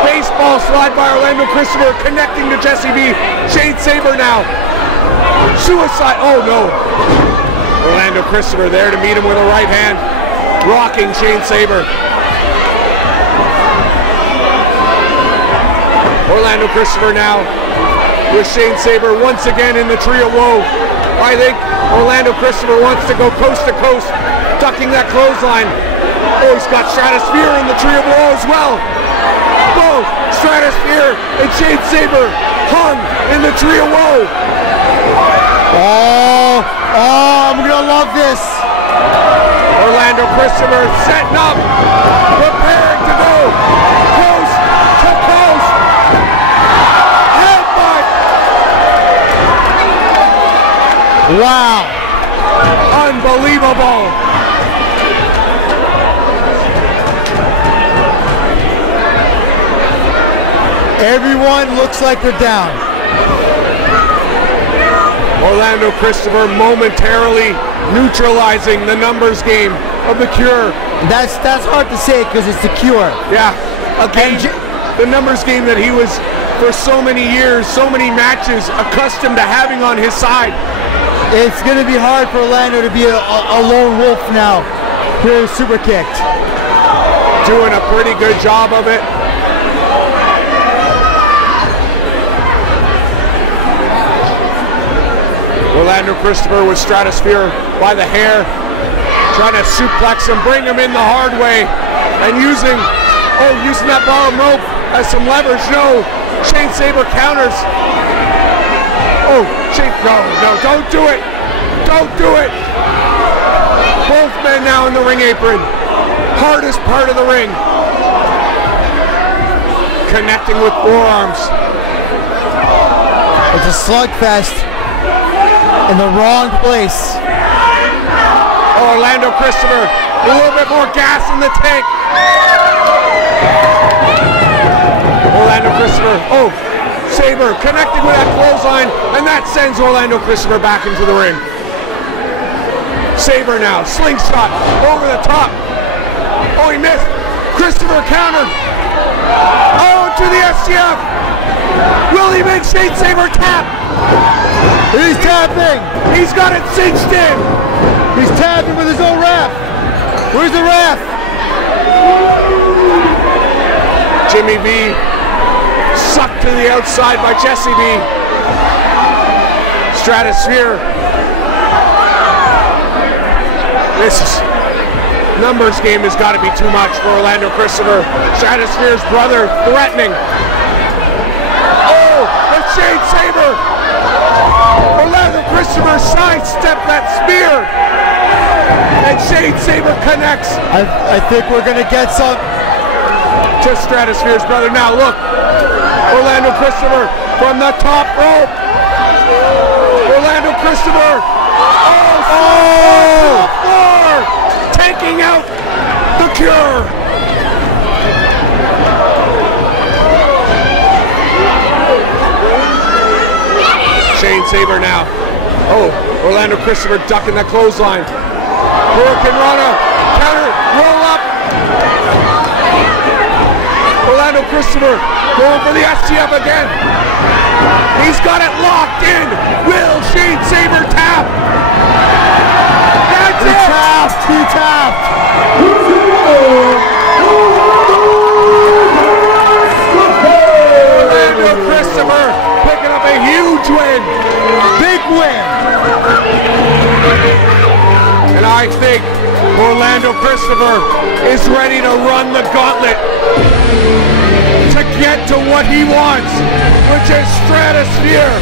Baseball slide by Orlando Christopher connecting to Jesse B. Shane Sabre now. Suicide. Oh no. Orlando Christopher there to meet him with a right hand. Rocking Shane Sabre. Orlando Christopher now with Shane Sabre once again in the tree of woe. I think Orlando Christopher wants to go coast to coast, ducking that clothesline. Oh, he's got Stratosphere in the tree of woe as well. Both Stratosphere and Shane Sabre hung in the tree of woe. Oh, I'm gonna love this. Orlando Christopher setting up, preparing to go coast to coast. Headbutt. Wow. Unbelievable. Everyone looks like they're down. Orlando Christopher momentarily neutralizing the numbers game of the Cure. That's hard to say because it's the Cure. Yeah, a game, the numbers game that he was for so many years, so many matches accustomed to having on his side. It's going to be hard for Orlando to be a lone wolf now here at Superkick'd. Doing a pretty good job of it. Orlando Christopher with Stratosphere by the hair, trying to suplex him, bring him in the hard way, and using that bottom rope as some leverage. No, Shane Sabre counters. Oh, Shane, no, don't do it. Don't do it. Both men now in the ring apron. Hardest part of the ring. Connecting with forearms. It's a slugfest. In the wrong place. Orlando Christopher, a little bit more gas in the tank. Orlando Christopher, oh, Sabre connecting with that clothesline, and that sends Orlando Christopher back into the ring. Sabre now, slingshot, over the top. Oh, he missed. Christopher countered. Oh, to the SCF. Will he make Shane Sabre tap? He's tapping! He's got it cinched in! He's tapping with his own ref! Where's the ref? Jimmy B sucked to the outside by Jesse B. Stratosphere. This numbers game has got to be too much for Orlando Christopher. Stratosphere's brother threatening. Oh, the Shane Sabre. Orlando Christopher sidestepped that spear. And Shane Sabre connects. I think we're gonna get some. To Stratosphere's brother. Now look, Orlando Christopher from the top rope. Orlando Christopher. Oh! Floor, taking out the Cure. Shane Sabre now. Oh, Orlando Christopher ducking that clothesline. Hurricane Rana, counter, roll up. Orlando Christopher going for the STF again. He's got it locked in. Will Shane Sabre tap? That's it. Tapped. He tapped. Orlando Christopher picking up a huge win. Big win. And I think Orlando Christopher is ready to run the gauntlet to get to what he wants, which is Stratosphere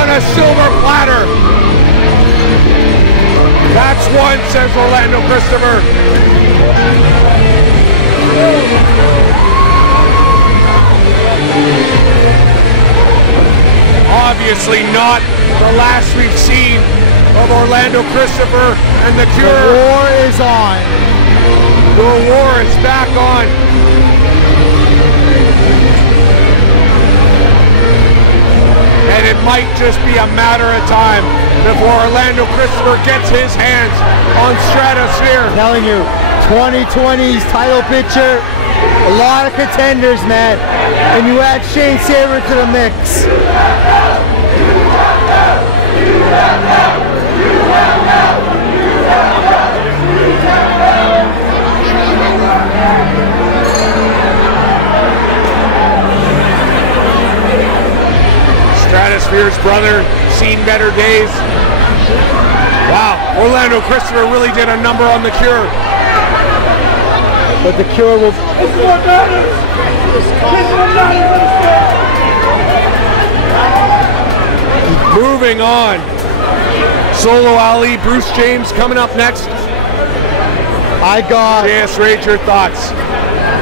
on a silver platter. That's one, says Orlando Christopher. Obviously not the last we've seen of Orlando Christopher and the Cure. The war is on. The war is back on. And it might just be a matter of time before Orlando Christopher gets his hands on Stratosphere. I'm telling you, 2020's title picture, a lot of contenders, man. And you add Shane Sabre to the mix. Stratosphere's brother, seen better days. Wow, Orlando Christopher really did a number on the Cure. But the Cure will... Moving on. Solo Ali, Bruce James coming up next. I got... JS Rage, your thoughts?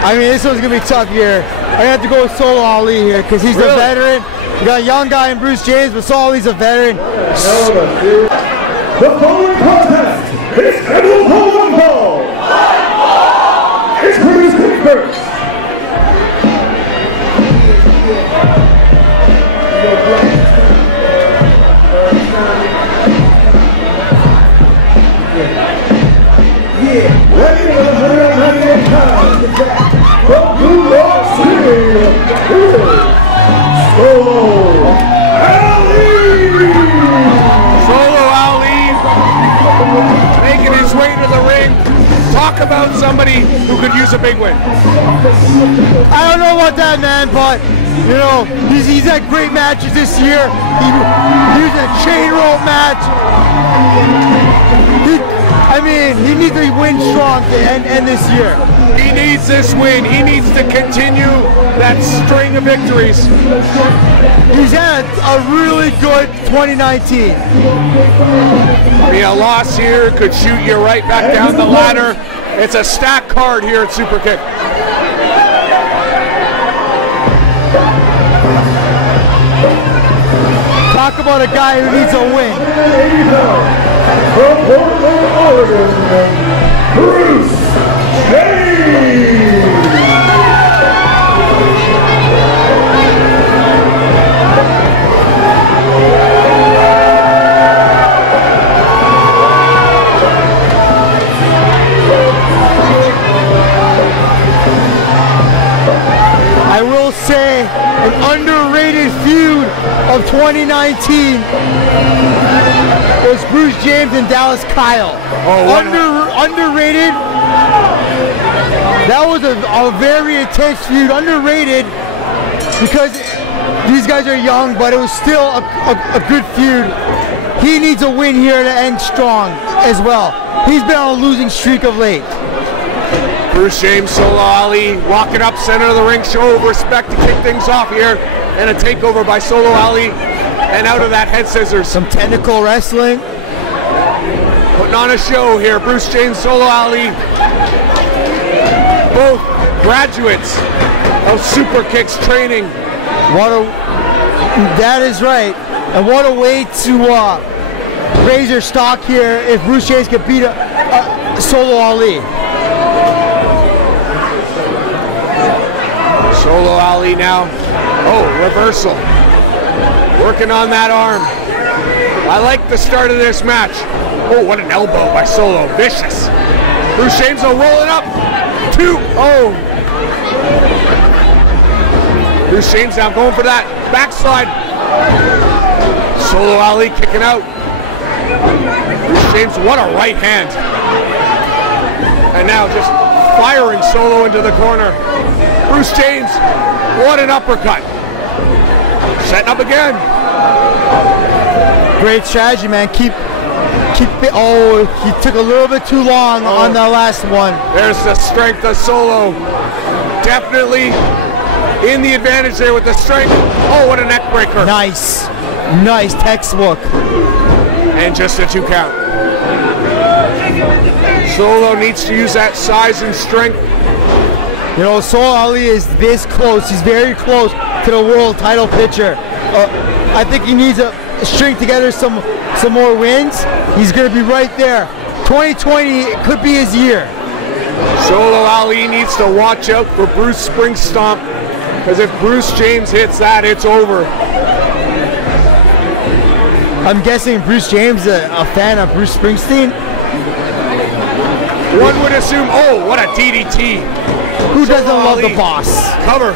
I mean, this one's going to be tough here. I have to go with Solo Ali here because he's a veteran. You got a young guy in Bruce James, but Solo Ali's a veteran. The following contest is scheduled for one fall. It's produced first. Ready for the 198 pounds from New York City, Solo Ali! Solo Ali making his way to the ring. Talk about somebody who could use a big win. I don't know about that, man, but you know, he's had great matches this year. He used a chain rope match. I mean, he needs to win strong to end this year. He needs this win. He needs to continue that string of victories. He's had a really good 2019. I mean, a loss here could shoot you right back down the ladder. It's a stacked card here at Superkick'd. Talk about a guy who needs a win. From Portland, Oregon, Bruce James! I will say an underrated feud of 2019 was Bruce James and Dallas Kyle. Underrated. That was a very intense feud. Underrated because these guys are young, but it was still a good feud. He needs a win here to end strong as well. He's been on a losing streak of late. Bruce James, Solo Ali walking up center of the ring, show of respect to kick things off here. and a takeover by Solo Ali, and out of that head scissors. Some technical wrestling. Putting on a show here, Bruce James, Solo Ali, both graduates of Superkick'd training. That is right. And what a way to raise your stock here if Bruce James could beat Solo Ali. Solo Ali now. Oh, reversal. Working on that arm. I like the start of this match. Oh, what an elbow by Solo. Vicious. Bruce James will roll it up. 2. Oh. Bruce James now going for that backslide. Solo Ali kicking out. Bruce James, what a right hand. And now just firing Solo into the corner. Bruce James, what an uppercut. Setting up again. Great strategy, man. Keep it. Oh, he took a little bit too long on the last one. There's the strength of Solo. Definitely in the advantage there with the strength. Oh, what a neck breaker. Nice. Nice textbook. And just a 2 count. Solo needs to use that size and strength. You know, Solo Ali is this close. He's very close to the world title picture. I think he needs to string together some more wins. He's going to be right there. 2020 could be his year. Solo Ali needs to watch out for Bruce Spring Stomp, because if Bruce James hits that, it's over. I'm guessing Bruce James is a fan of Bruce Springsteen. One would assume, oh, what a DDT. Who doesn't love the boss? Cover.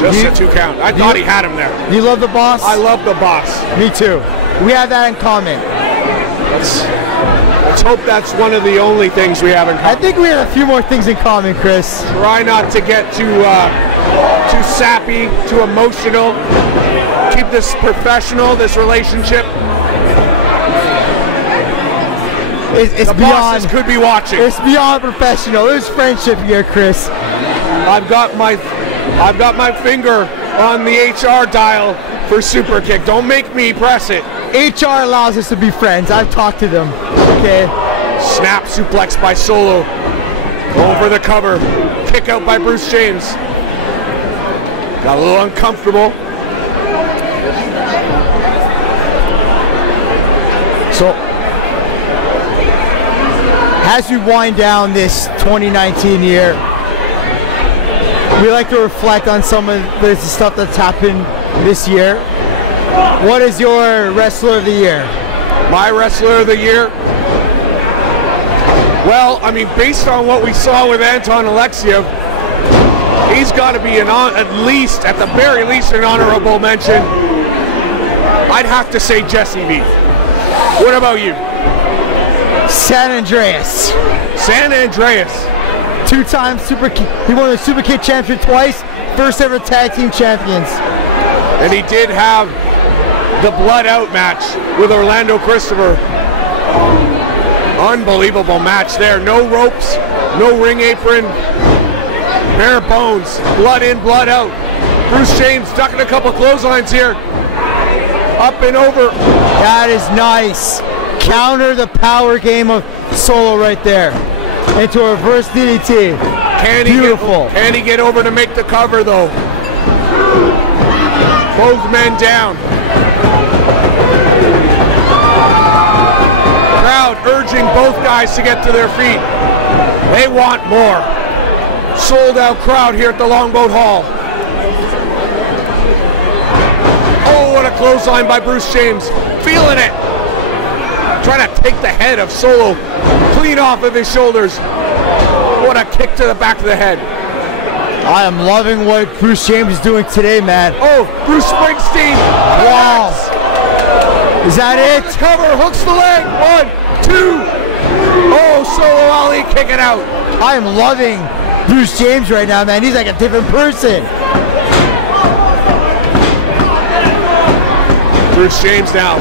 Just a 2 count. I thought he had him there. Do you love the boss? I love the boss. Me too. We have that in common. Let's hope that's one of the only things we have in common. I think we have a few more things in common, Chris. Try not to get too sappy, too emotional. Keep this professional, this relationship. It's the beyond. Bosses could be watching. It's beyond professional. There's friendship here, Chris. I've got my finger on the HR dial for Superkick'd. Don't make me press it. HR allows us to be friends. I've talked to them. Okay. Snap suplex by Solo. Going for the cover. Kick out by Bruce James. Got a little uncomfortable. So, as we wind down this 2019 year, we like to reflect on some of the stuff that's happened this year. What is your wrestler of the year? My wrestler of the year? Well, I mean, based on what we saw with Anton Alexiev, he's got to be at the very least, an honorable mention. I'd have to say Jesse V. What about you? San Andreas. San Andreas. 2-time Superkick'd. He won the Superkick'd championship twice. First ever tag team champions. And he did have the blood out match with Orlando Christopher. Unbelievable match there. No ropes, no ring apron, bare bones, blood in, blood out. Bruce James ducking a couple clotheslines here. Up and over. That is nice. Counter the power game of Solo right there. Into a reverse DDT. Beautiful. Can he get over to make the cover though? Both men down. Crowd urging both guys to get to their feet. They want more. Sold out crowd here at the Longboat Hall. Oh, what a clothesline by Bruce James. Feeling it. Trying to take the head of Solo clean off of his shoulders. What a kick to the back of the head. I am loving what Bruce James is doing today, man. Oh, Bruce Springsteen. Wow. Is that it? Cover, hooks the leg. 1, 2. Oh, Solo Ali kicking out. I am loving Bruce James right now, man. He's like a different person. Bruce James now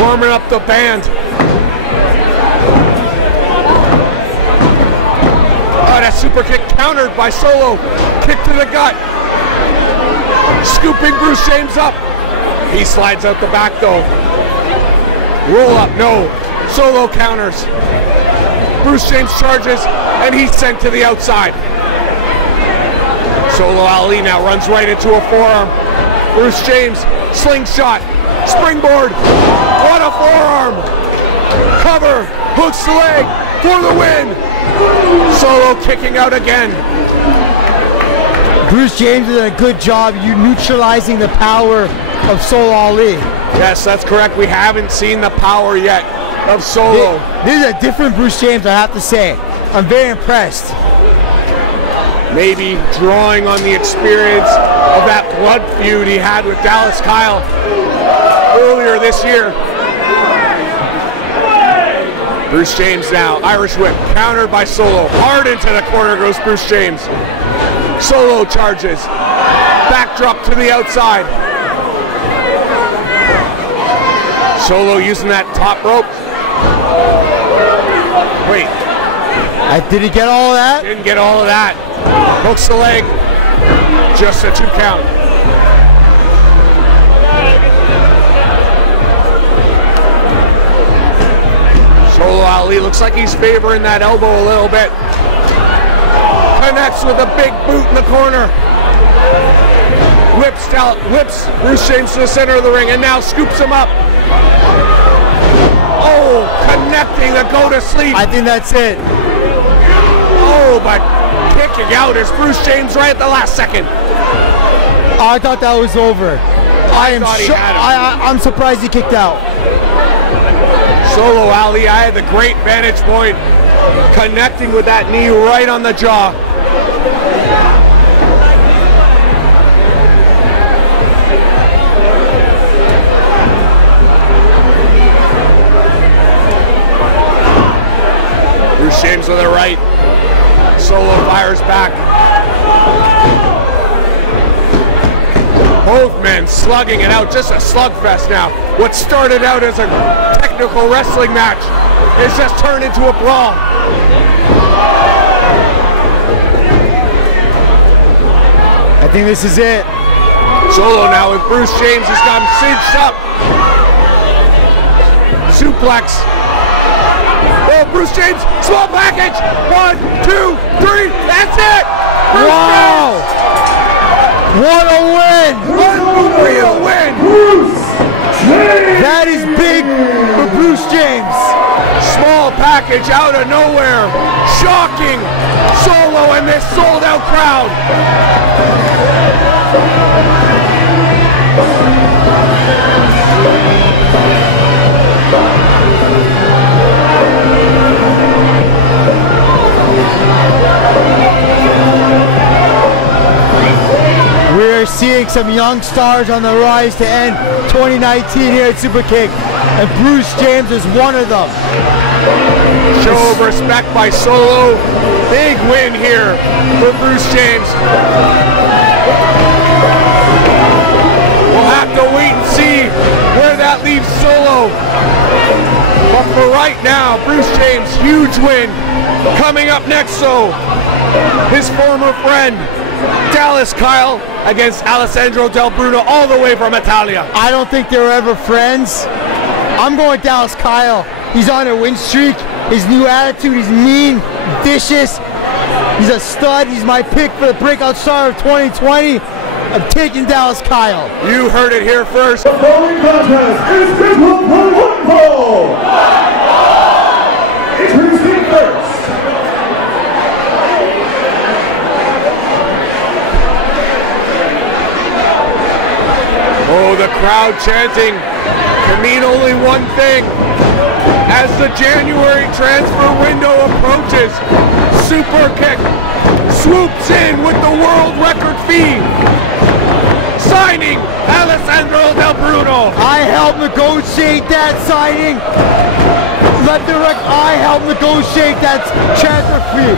warming up the band. Oh, that super kick countered by Solo. Kick to the gut. Scooping Bruce James up. He slides out the back though. Roll up, no. Solo counters. Bruce James charges, and he's sent to the outside. Solo Ali now runs right into a forearm. Bruce James, slingshot, springboard. What a forearm! Cover, hooks the leg for the win. Solo kicking out again. Bruce James did a good job neutralizing the power of Solo Ali. Yes, that's correct. We haven't seen the power yet of Solo. This is a different Bruce James, I have to say. I'm very impressed. Maybe drawing on the experience of that blood feud he had with Dallas Kyle earlier this year. Bruce James now, Irish whip, countered by Solo. Hard into the corner goes Bruce James. Solo charges. Backdrop to the outside. Solo using that top rope. Wait. Did he get all of that? Didn't get all of that. Hooks the leg. Just a 2 count. Solo Ali looks like he's favoring that elbow a little bit. Connects with a big boot in the corner. Whips Bruce James to the center of the ring and now scoops him up. Oh, connecting the go to sleep. I think that's it. Oh, but kicking out is Bruce James right at the last second. I thought that was over. I'm surprised he kicked out. Solo Ali, I had the great vantage point, connecting with that knee right on the jaw. Bruce James with a right. Solo fires back. Both men slugging it out, just a slugfest now. What started out as a technical wrestling match is just turned into a brawl. I think this is it. Solo now with Bruce James has got him cinched up. Suplex. Oh, Bruce James, small package. 1, 2, 3, that's it. Bruce wow. James. What a win! Unreal win! Bruce James! That is big for Bruce James. Small package out of nowhere. Shocking. Solo in this sold out crowd. We're seeing some young stars on the rise to end 2019 here at Superkick'd, and Bruce James is one of them. Show of respect by Solo. Big win here for Bruce James. We'll have to wait and see where that leaves Solo. But for right now, Bruce James, huge win. Coming up next, so his former friend, Dallas Kyle against Alessandro Del Bruno, all the way from Italia. I don't think they were ever friends. I'm going Dallas Kyle. He's on a win streak. His new attitude, he's mean, vicious. He's a stud. He's my pick for the breakout star of 2020. I'm taking Dallas Kyle. You heard it here first. The following contest is scheduled for one fall. Introducing first. Oh, the crowd chanting can mean only one thing. As the January transfer window approaches, Superkick'd swoops in with the world record fee, signing Alessandro Del Bruno. I helped negotiate that signing. I helped negotiate that transfer fee.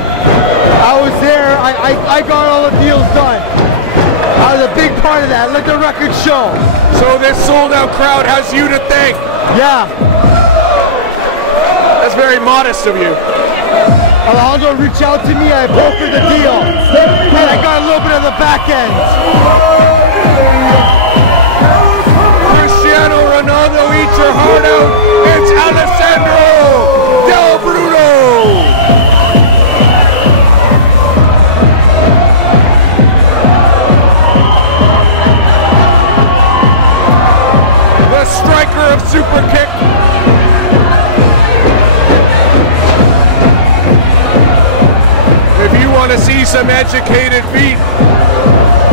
I was there. I got all the deals done. I was a big part of that. Let the record show. So this sold out crowd has you to thank. Yeah. That's very modest of you. Alessandro reached out to me. I brokered the deal. And I got a little bit of the back end. some educated feet.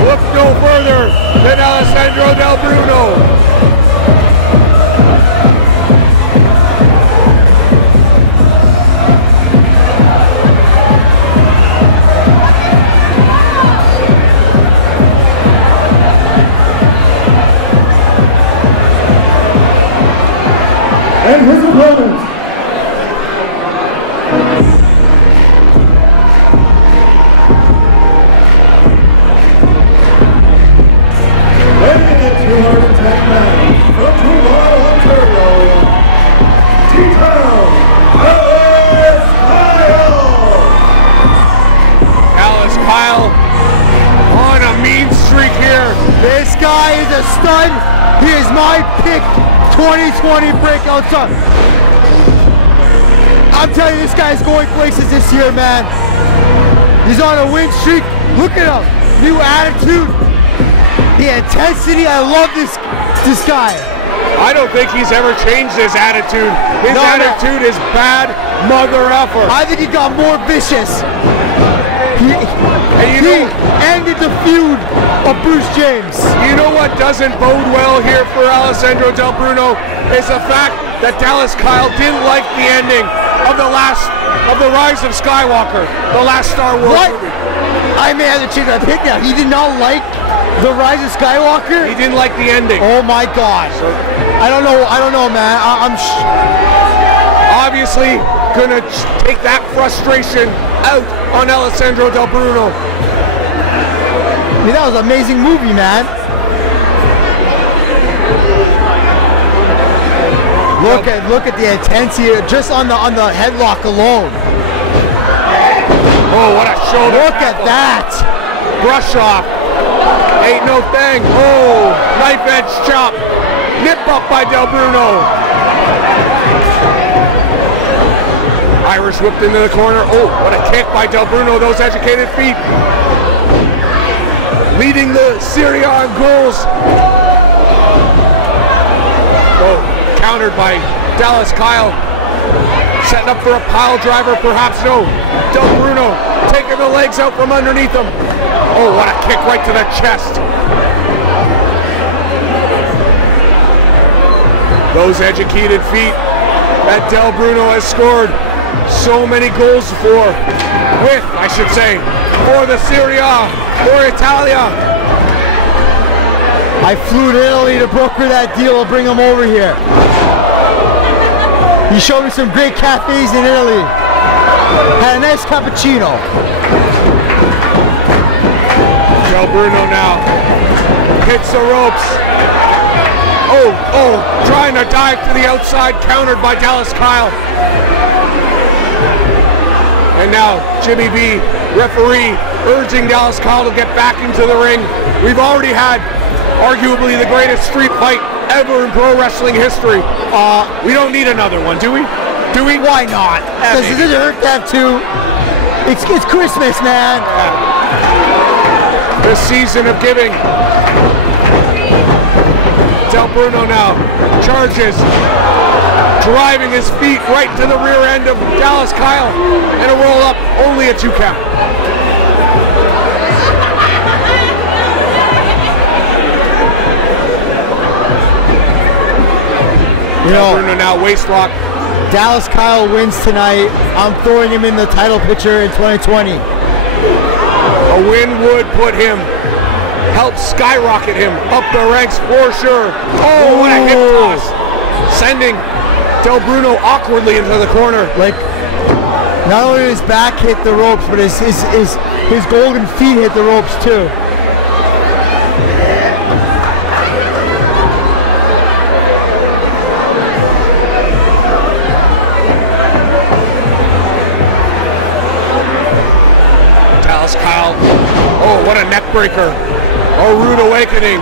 Look no further than Alessandro Del Bruno. And his opponent, weighing in at 210 pounds, from Toronto, Ontario, T-Town, Alex Kyle on a mean streak here. This guy is a stud. He is my pick 2020 breakout star. I'm telling you, this guy's going places this year, man. He's on a win streak. Look at him. New attitude. The intensity. I love this guy. I don't think he's ever changed his attitude. His attitude is bad mother effer. I think he got more vicious. He ended the feud of Bruce James. You know what doesn't bode well here for Alessandro Del Bruno is the fact that Dallas Kyle didn't like the ending of the Rise of Skywalker, the last Star Wars movie. I may have to change my pick now. He did not like the Rise of Skywalker. He didn't like the ending. Oh my God. I don't know, man. I'm obviously gonna take that frustration out on Alessandro Del Bruno. I mean, that was an amazing movie, man. Look at the intensity just on the headlock alone. Oh, what a shoulder! Look at that! Brush off. Ain't no thing. Oh, knife edge chop. Nip up by Del Bruno. Irish whipped into the corner. Oh, what a kick by Del Bruno. Those educated feet. Leading the Serie A in goals. Oh, countered by Dallas Kyle. Setting up for a pile driver, perhaps no. Del Bruno taking the legs out from underneath him. Oh, what a kick right to the chest. Those educated feet that Del Bruno has scored so many goals for the Serie A, for Italia. I flew to Italy to broker that deal to bring him over here. He showed me some great cafes in Italy. Had a nice cappuccino. Del Bruno now hits the ropes. Oh, trying to dive to the outside, countered by Dallas Kyle. And now Jimmy B, referee, urging Dallas Kyle to get back into the ring. We've already had arguably the greatest street fight ever in pro wrestling history. We don't need another one, do we? Do we? Why not? Does it hurt to have two? It's Christmas, man. The season of giving. Del Bruno now charges, driving his feet right to the rear end of Dallas Kyle, and a roll up, only a 2 count. Del Bruno now waist lock. Dallas Kyle wins tonight. I'm throwing him in the title picture in 2020. A win would put him, help skyrocket him up the ranks for sure. Oh, what a hip toss. Sending Del Bruno awkwardly into the corner. Like, not only his back hit the ropes, but his golden feet hit the ropes too. Dallas Kyle, oh, what a neck breaker. A rude awakening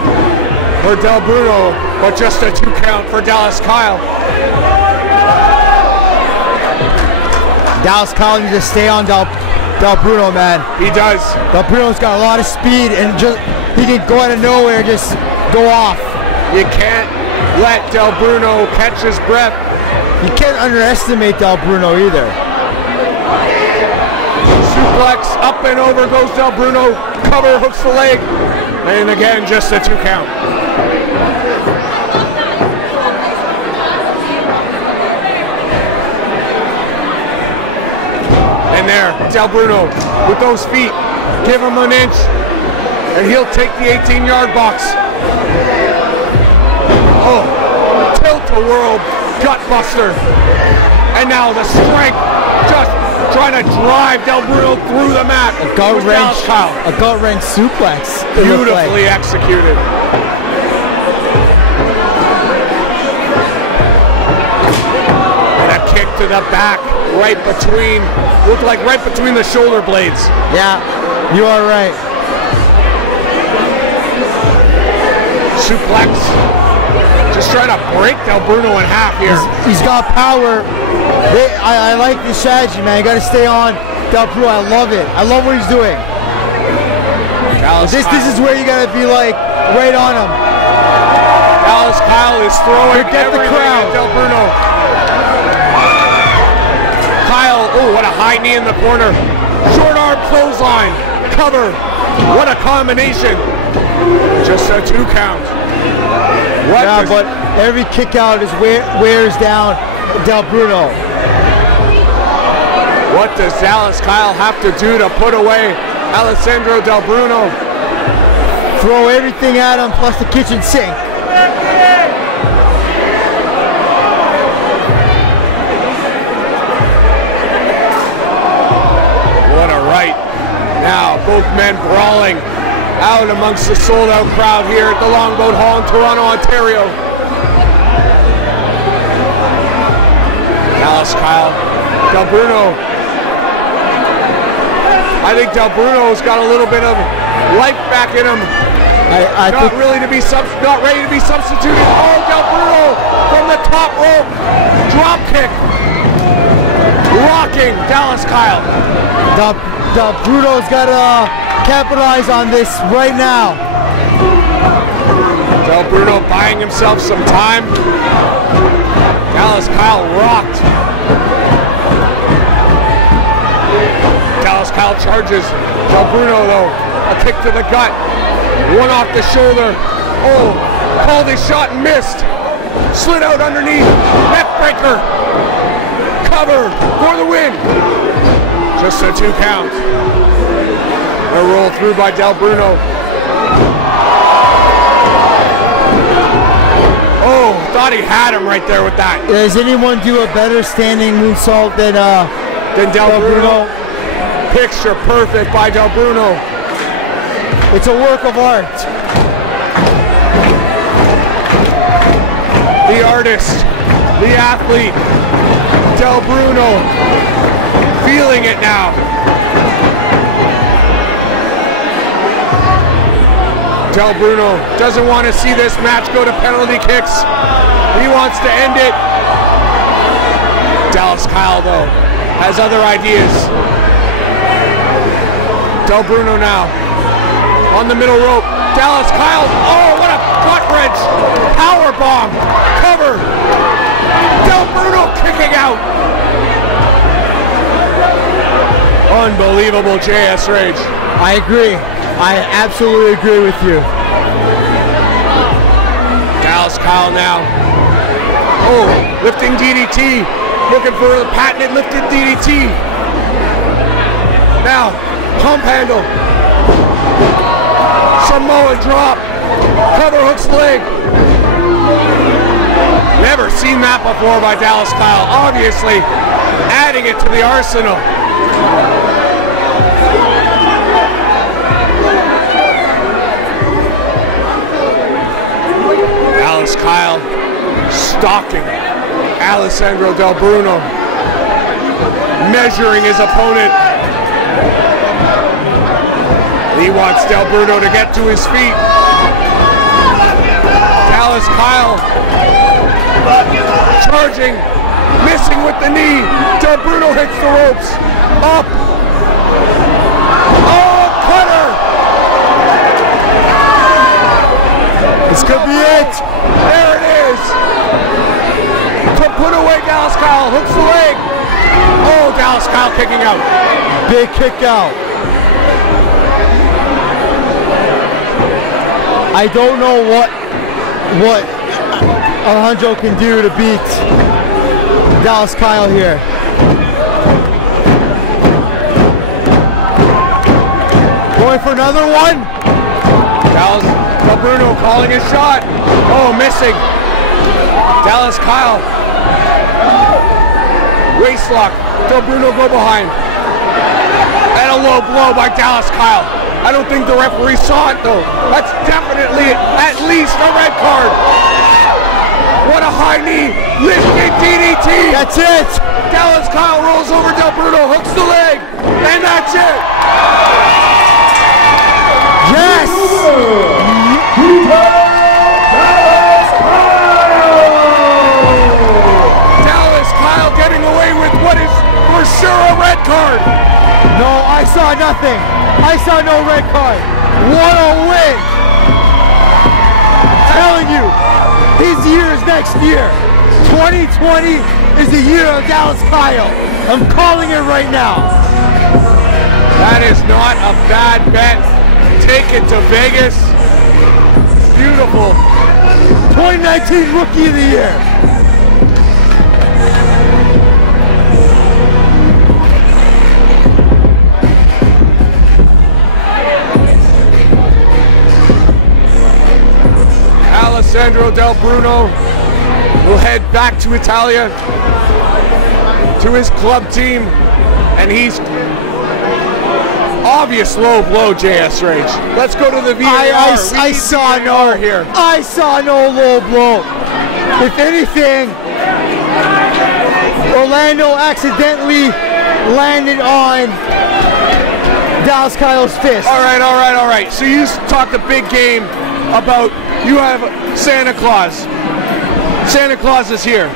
for Del Bruno, but just a 2 count for Dallas Kyle. Dallas Kyle needs to stay on Del Bruno, man. He does. Del Bruno's got a lot of speed, and just he can go out of nowhere and just go off. You can't let Del Bruno catch his breath. You can't underestimate Del Bruno either. Suplex, up and over goes Del Bruno. Cover, hooks the leg. And again, just a 2 count. And there, Del Bruno with those feet. Give him an inch, and he'll take the 18-yard box. Oh, tilt-a-whirl gut buster. And now the strength, just trying to drive Del Bruno through the mat. A gut wrench suplex. Beautifully executed. And a kick to the back, looked like right between the shoulder blades. Yeah, you are right. Suplex. Just trying to break Del Bruno in half here. He's got power. I like the strategy, man. You got to stay on Del Bruno. I love it. I love what he's doing. This is where you got to be like right on him. Dallas Kyle is throwing everything at Del Bruno. Kyle, oh, what a high knee in the corner. Short arm clothesline. Cover. What a combination. Just a 2 count. Yeah, but every kick out wears down Del Bruno. What does Dallas Kyle have to do to put away Alessandro Del Bruno? Throw everything at him, plus the kitchen sink. What a right. Now both men brawling out amongst the sold-out crowd here at the Longboat Hall in Toronto, Ontario. Dallas Kyle, Del Bruno. I think Del Bruno's got a little bit of life back in him. Not ready to be substituted. Oh, Del Bruno from the top rope, drop kick, rocking Dallas Kyle. Del Bruno's got to capitalize on this right now. Del Bruno buying himself some time. Dallas Kyle rocked. Dallas Kyle charges. Del Bruno though, a kick to the gut. One off the shoulder. Oh, called his shot and missed. Slid out underneath. Neck breaker. Cover for the win. Just a 2 count. A roll through by Del Bruno. Oh, thought he had him right there with that. Does anyone do a better standing moonsault than Del Bruno? Picture perfect by Del Bruno. It's a work of art. The artist, the athlete, Del Bruno, feeling it now. Del Bruno doesn't want to see this match go to penalty kicks. He wants to end it. Dallas Kyle, though, has other ideas. Del Bruno now on the middle rope. Dallas Kyle, oh, what a gut wrench. Power bomb, cover. Del Bruno kicking out. Unbelievable JS Rage. I agree. I absolutely agree with you. Dallas Kyle now. Oh, lifting DDT. Looking for the patented lifted DDT. Now, pump handle. Samoa drop. Cover hooks leg. Never seen that before by Dallas Kyle. Obviously, adding it to the arsenal. Dallas Kyle stalking Alessandro Del Bruno, measuring his opponent. He wants Del Bruno to get to his feet. Dallas Kyle charging, missing with the knee. Del Bruno hits the ropes. Up. Oh, cutter! This could be it. There it is. To put away Dallas Kyle, hooks the leg. Oh, Dallas Kyle kicking out. Big kick out. I don't know what Alessandro can do to beat Dallas Kyle here. Going for another one. Dallas Bruno calling his shot. Oh, missing. Dallas Kyle. Waist lock. Del Bruno go behind. And a low blow by Dallas Kyle. I don't think the referee saw it though. That's definitely at least a red card. What a high knee. Lifted DDT. That's it. Dallas Kyle rolls over Del Bruno, hooks the leg. And that's it. Yes. Dallas Kyle getting away with what is for sure a red card. No, I saw nothing. I saw no red card. What a win. I'm telling you, his year is next year. 2020 is the year of Dallas Kyle. I'm calling it right now. That is not a bad bet. Take it to Vegas. Beautiful. 2019 Rookie of the Year. Alessandro Del Bruno will head back to Italia, to his club team, and he's obvious low blow, JS Rage. Let's go to the VAR. I saw no here. I saw no low blow. If anything, Orlando accidentally landed on Dallas Kyle's fist. All right. So you talked a big game about you have Santa Claus. Santa Claus is here.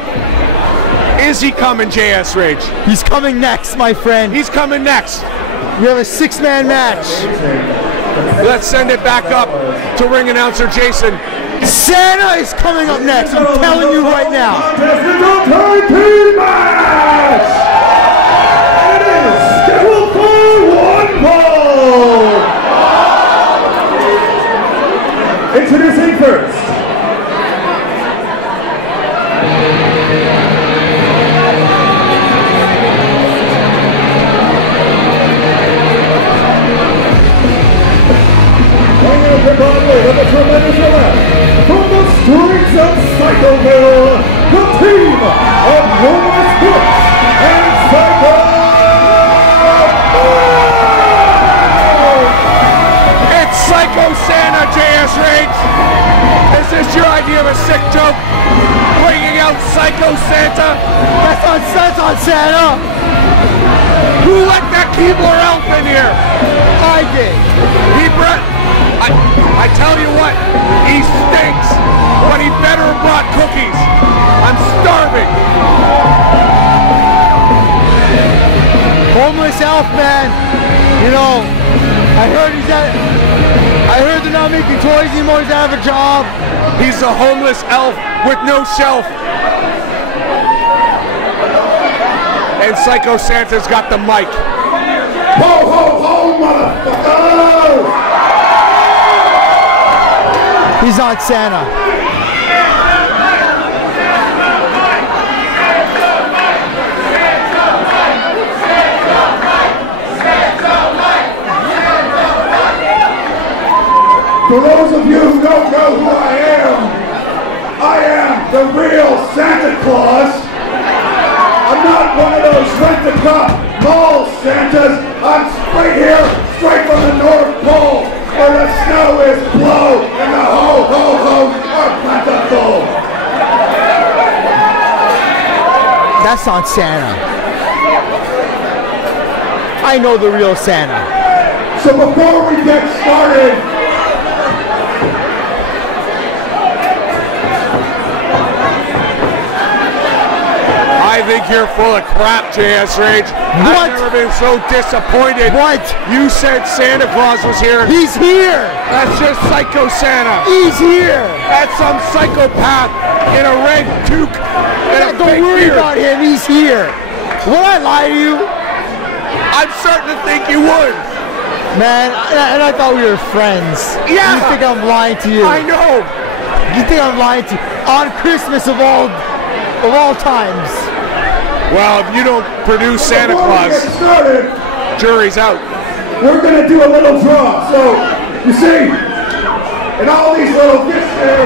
Is he coming, JS Rage? He's coming next, my friend. He's coming next. We have a 6-man match. Let's send it back up to ring announcer Jason. Santa is coming up next. I'm telling you right now. It is scheduled for one fall. Introducing first. With a tremendous event from the streets of Psychoville, the team of Puf and Psycho Make! It's Psycho Santa, JS Rage. Is this your idea of a sick joke? Bringing out Psycho Santa? That's on Santa. Who let that Keebler elf in here? I did. I tell you what, he stinks, but he better have brought cookies. I'm starving. Homeless elf, man. You know, I heard they're not making toys anymore. He's out of a job. He's a homeless elf with no shelf. And Psycho Santa's got the mic. Ho, ho, ho, motherfucker! He's on Santa. For those of you who don't know who I am the real Santa Claus. I'm not one of those rent-a-cop mall Santas. I'm straight from the North Pole, where the snow is blow and the ho-ho-hos are plentiful. That's on Santa. I know the real Santa. So before we get started, I think you're full of crap, JS Rage. What? I've never been so disappointed. What? You said Santa Claus was here. He's here. That's just Psycho Santa. He's here. That's some psychopath in a red toque and a Don't fake worry beard. about him. He's here. Would I lie to you? I'm starting to think you would. Man, and I thought we were friends. Yeah. You think I'm lying to you? I know. You think I'm lying to you? On Christmas of all times. Well, if you don't produce Santa Claus, Before we get started, jury's out. we're going to do a little draw. So, you see, in all these little gifts here,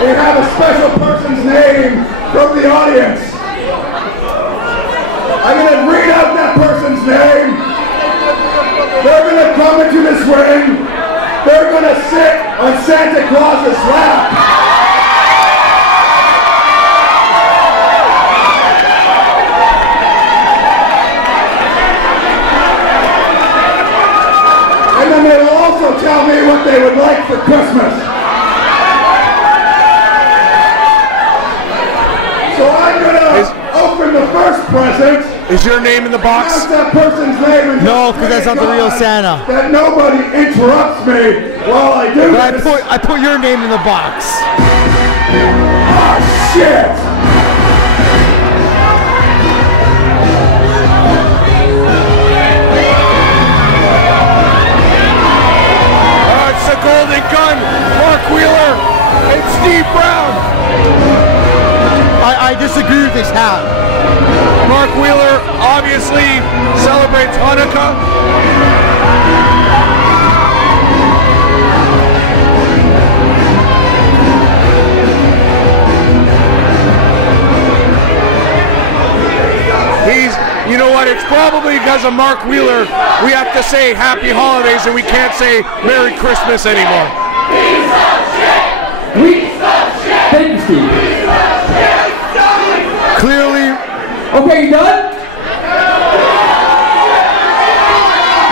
we have a special person's name from the audience. I'm going to read out that person's name. They're going to come into this ring. They're going to sit on Santa Claus's lap. And then they will also tell me what they would like for Christmas. So I'm going to open the first present. Is your name in the box? Announce that person's name and No, because that's not the real Santa. that nobody interrupts me while I do But this. I put your name in the box. Oh, shit! It's the Golden Gun, Mark Wheeler, and Steve Brown. I disagree with this hat. Mark Wheeler obviously celebrates Hanukkah. You know what, it's probably because of Mark Wheeler we have to say Happy Holidays and we can't say Merry Christmas anymore. Thank you, Steve. Clearly, Okay, you done?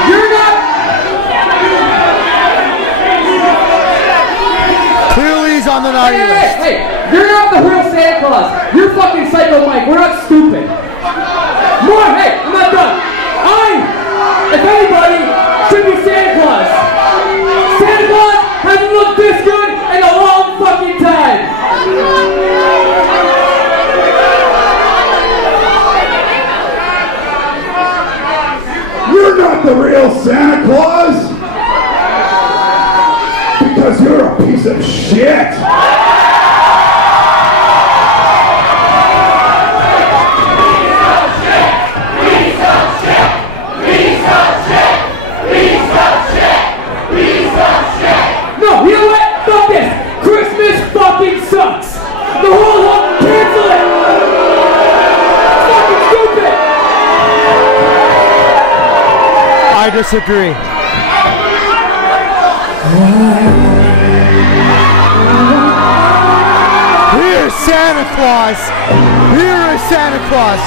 You're not. clearly he's on the naughty list. Hey, you're not the real Santa Claus. You're fucking Psycho Mike. We're not stupid. More, hey, I'm not done. If anybody, should be Santa Claus. Santa Claus hasn't looked this good in a long fucking time. You're not the real Santa Claus! Because you're a piece of shit! No, you know what? Fuck this. Christmas fucking sucks. The whole lot, cancel it. It's fucking stupid. I disagree. Here's Santa Claus. Here is Santa Claus.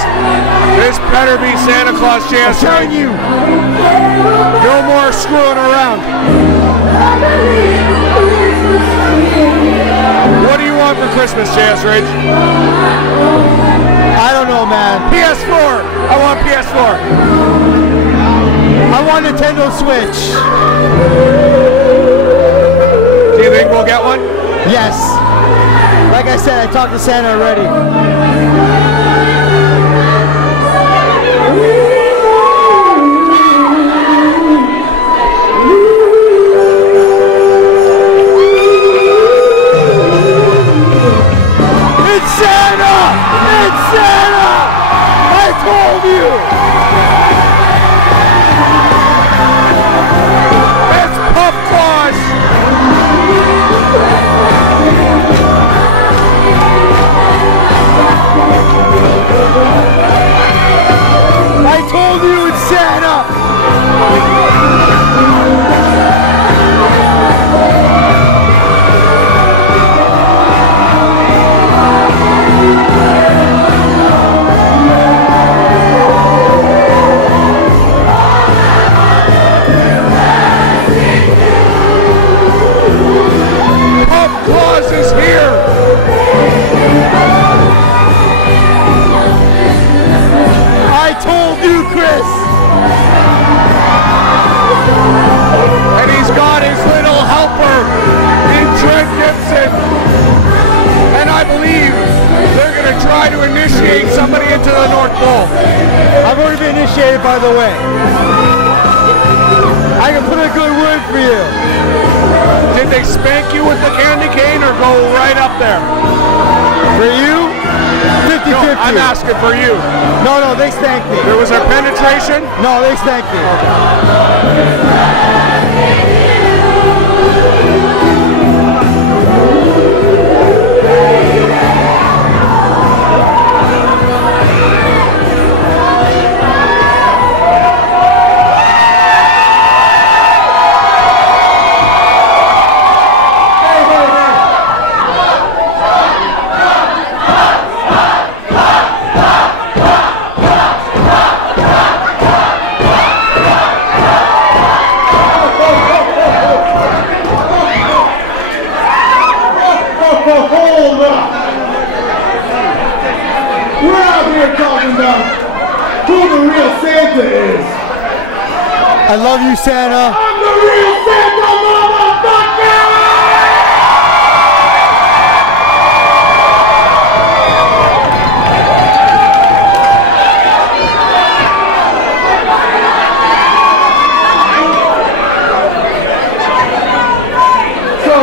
This better be Santa Claus I'm chance. telling you. No more screwing around. What do you want for Christmas, Chance Ridge? I don't know, man. PS4. I want PS4. I want Nintendo Switch. Do you think we'll get one? Yes. Like I said, I talked to Santa already. It's Santa! It's Santa! I told you! It's Puff Claus! by the way. I can put a good word for you. Did they spank you with the candy cane or go right up there? For you, 50-50. No, I'm asking for you. No, they spanked me. There was a penetration? No, they spanked me. I love you, Santa. I'm the real Santa, motherfucker! So,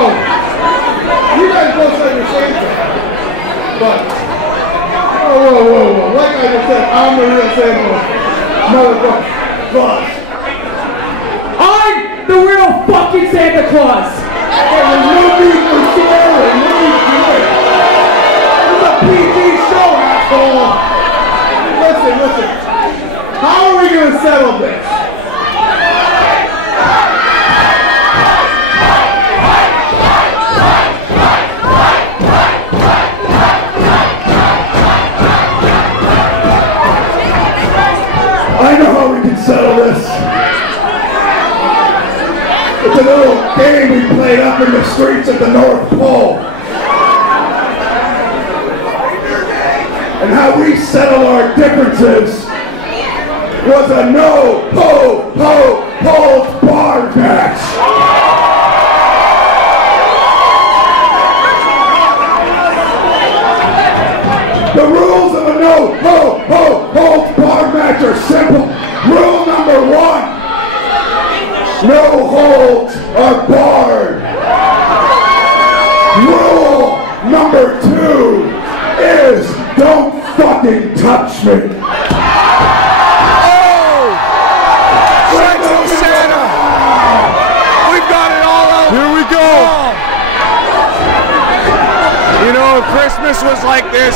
you guys both said you're Santa, but whoa. Like I just said, I'm the real Santa, motherfucker. Claus. The real fucking Santa Claus! There's no need for swearing, no need for it. This is a PG show, asshole. Listen. How are we gonna settle this? I know how we can settle this. It's a little game we played up in the streets at the North Pole. And how we settle our differences was a no-holds barred match. The rules of a no-holds barred match are simple. Rule number 1. No holds are barred. Rule number 2 is don't fucking touch me. Oh! Psycho Santa! We've got it all out. Here we go. You know, if Christmas was like this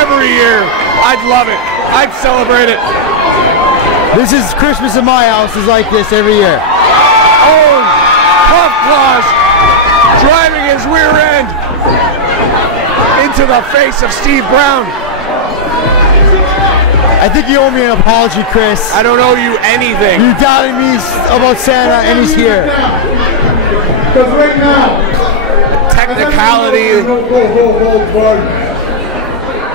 every year, I'd love it. I'd celebrate it. This is Christmas in my house is like this every year. Oh, Puff Claus driving his rear end into the face of Steve Brown. I think you owe me an apology, Chris. I don't owe you anything. You doubted me about Santa and he's here. Because right now, technicality. No hold barred match.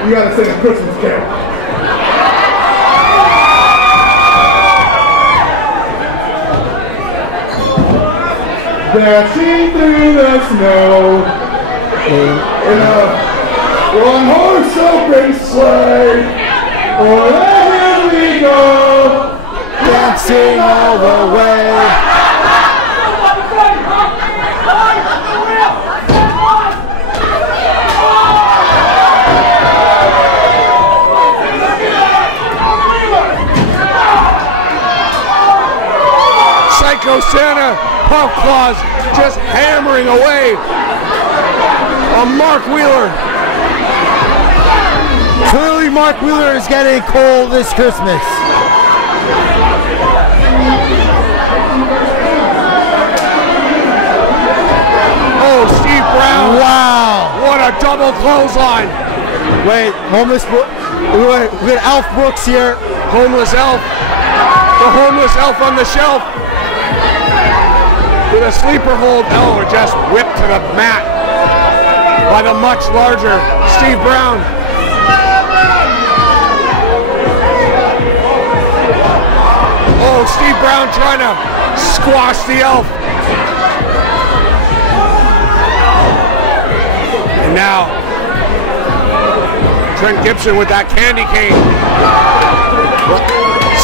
You gotta sing a Christmas carol. Dashing through the snow in a one-horse open sleigh. Oh, here we go, Dancing all the way. Psycho Santa, Puff Claus just hammering away on Mark Wheeler. Clearly Mark Wheeler is getting cold this Christmas. Oh, Steve Brown. Wow. What a double clothesline. Wait, we got Alf Brooks here. Homeless elf. The homeless elf on the shelf. With a sleeper hold. Oh, just whipped to the mat by the much larger Steve Brown. Oh, Steve Brown trying to squash the elf. And now, Trent Gibson with that candy cane.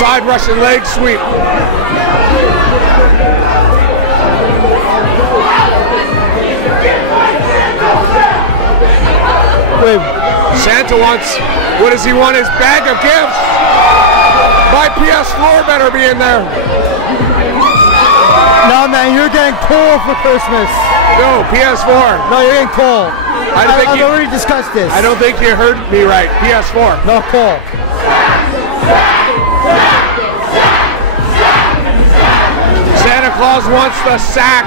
Side Russian leg sweep. Wait. Santa wants, what does he want? His bag of gifts. My PS4 better be in there. No, man, you're getting coal for Christmas. No, PS4. No, you're getting coal. I've already discussed this. I don't think you heard me right. PS4. No coal. Santa Claus wants the sack.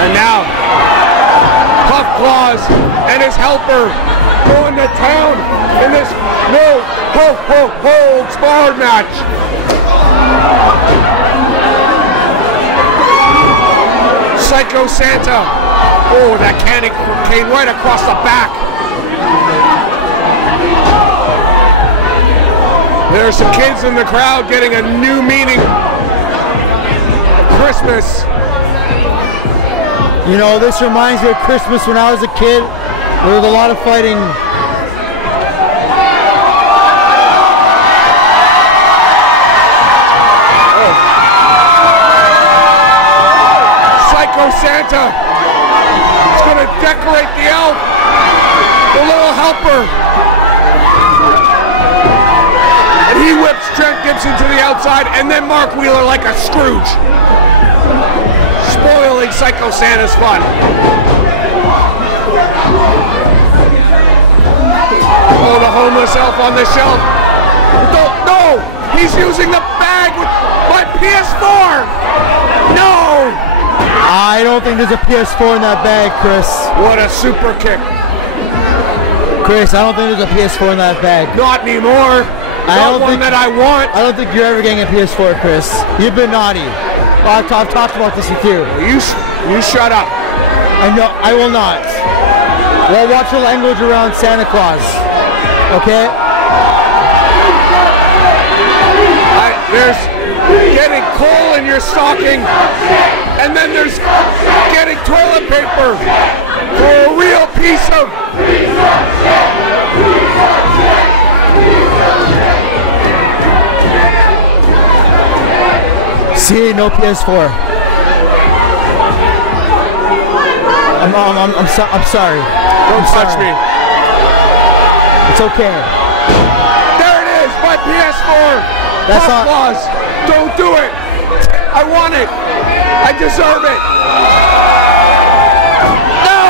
And now, Puff Claus and his helper going to town in this no holds barred match. Psycho Santa. Oh, that cannon came right across the back. There are some kids in the crowd getting a new meaning of Christmas. You know, this reminds me of Christmas when I was a kid. There was a lot of fighting. Oh. Psycho Santa is going to decorate the elf, the little helper. And he whips Trent Gibson to the outside, and then Mark Wheeler like a Scrooge. Spoiling Psycho Santa's fun. Oh, the homeless elf on the shelf. No, he's using the bag with my PS4. No. I don't think there's a PS4 in that bag, Chris. What a super kick. Chris, I don't think there's a PS4 in that bag. Not anymore. Not one that I want. I don't think you're ever getting a PS4, Chris. You've been naughty. I've talked about this with you. You shut up. I will not. Well, watch your language around Santa Claus. Okay? There's getting coal in your stocking, and then there's getting toilet paper for a real piece of... See, no PS4. I'm sorry. Don't touch me. It's okay. There it is, my PS4. That's not Claus. Don't do it. I want it. I deserve it. No.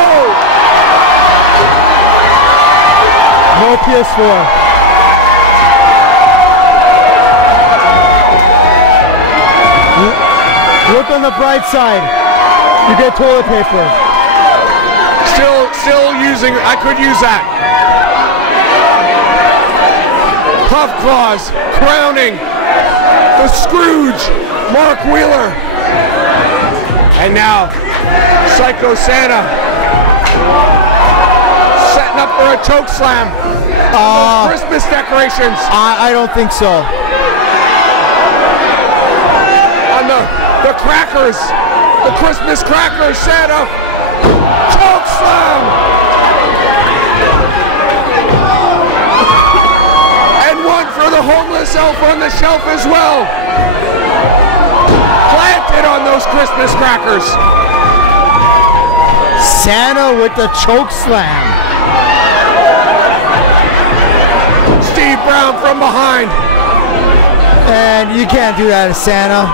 No PS4. Look on the bright side. You get toilet paper. Still using, I could use that. Puff Claus crowning the Scrooge, Mark Wheeler. And now, Psycho Santa setting up for a choke slam. Christmas decorations. I don't think so. On the crackers, the Christmas crackers, Santa choke slam. And one for the homeless elf on the shelf as well. Planted on those Christmas crackers. Santa with the choke slam. Steve Brown from behind. And you can't do that to Santa.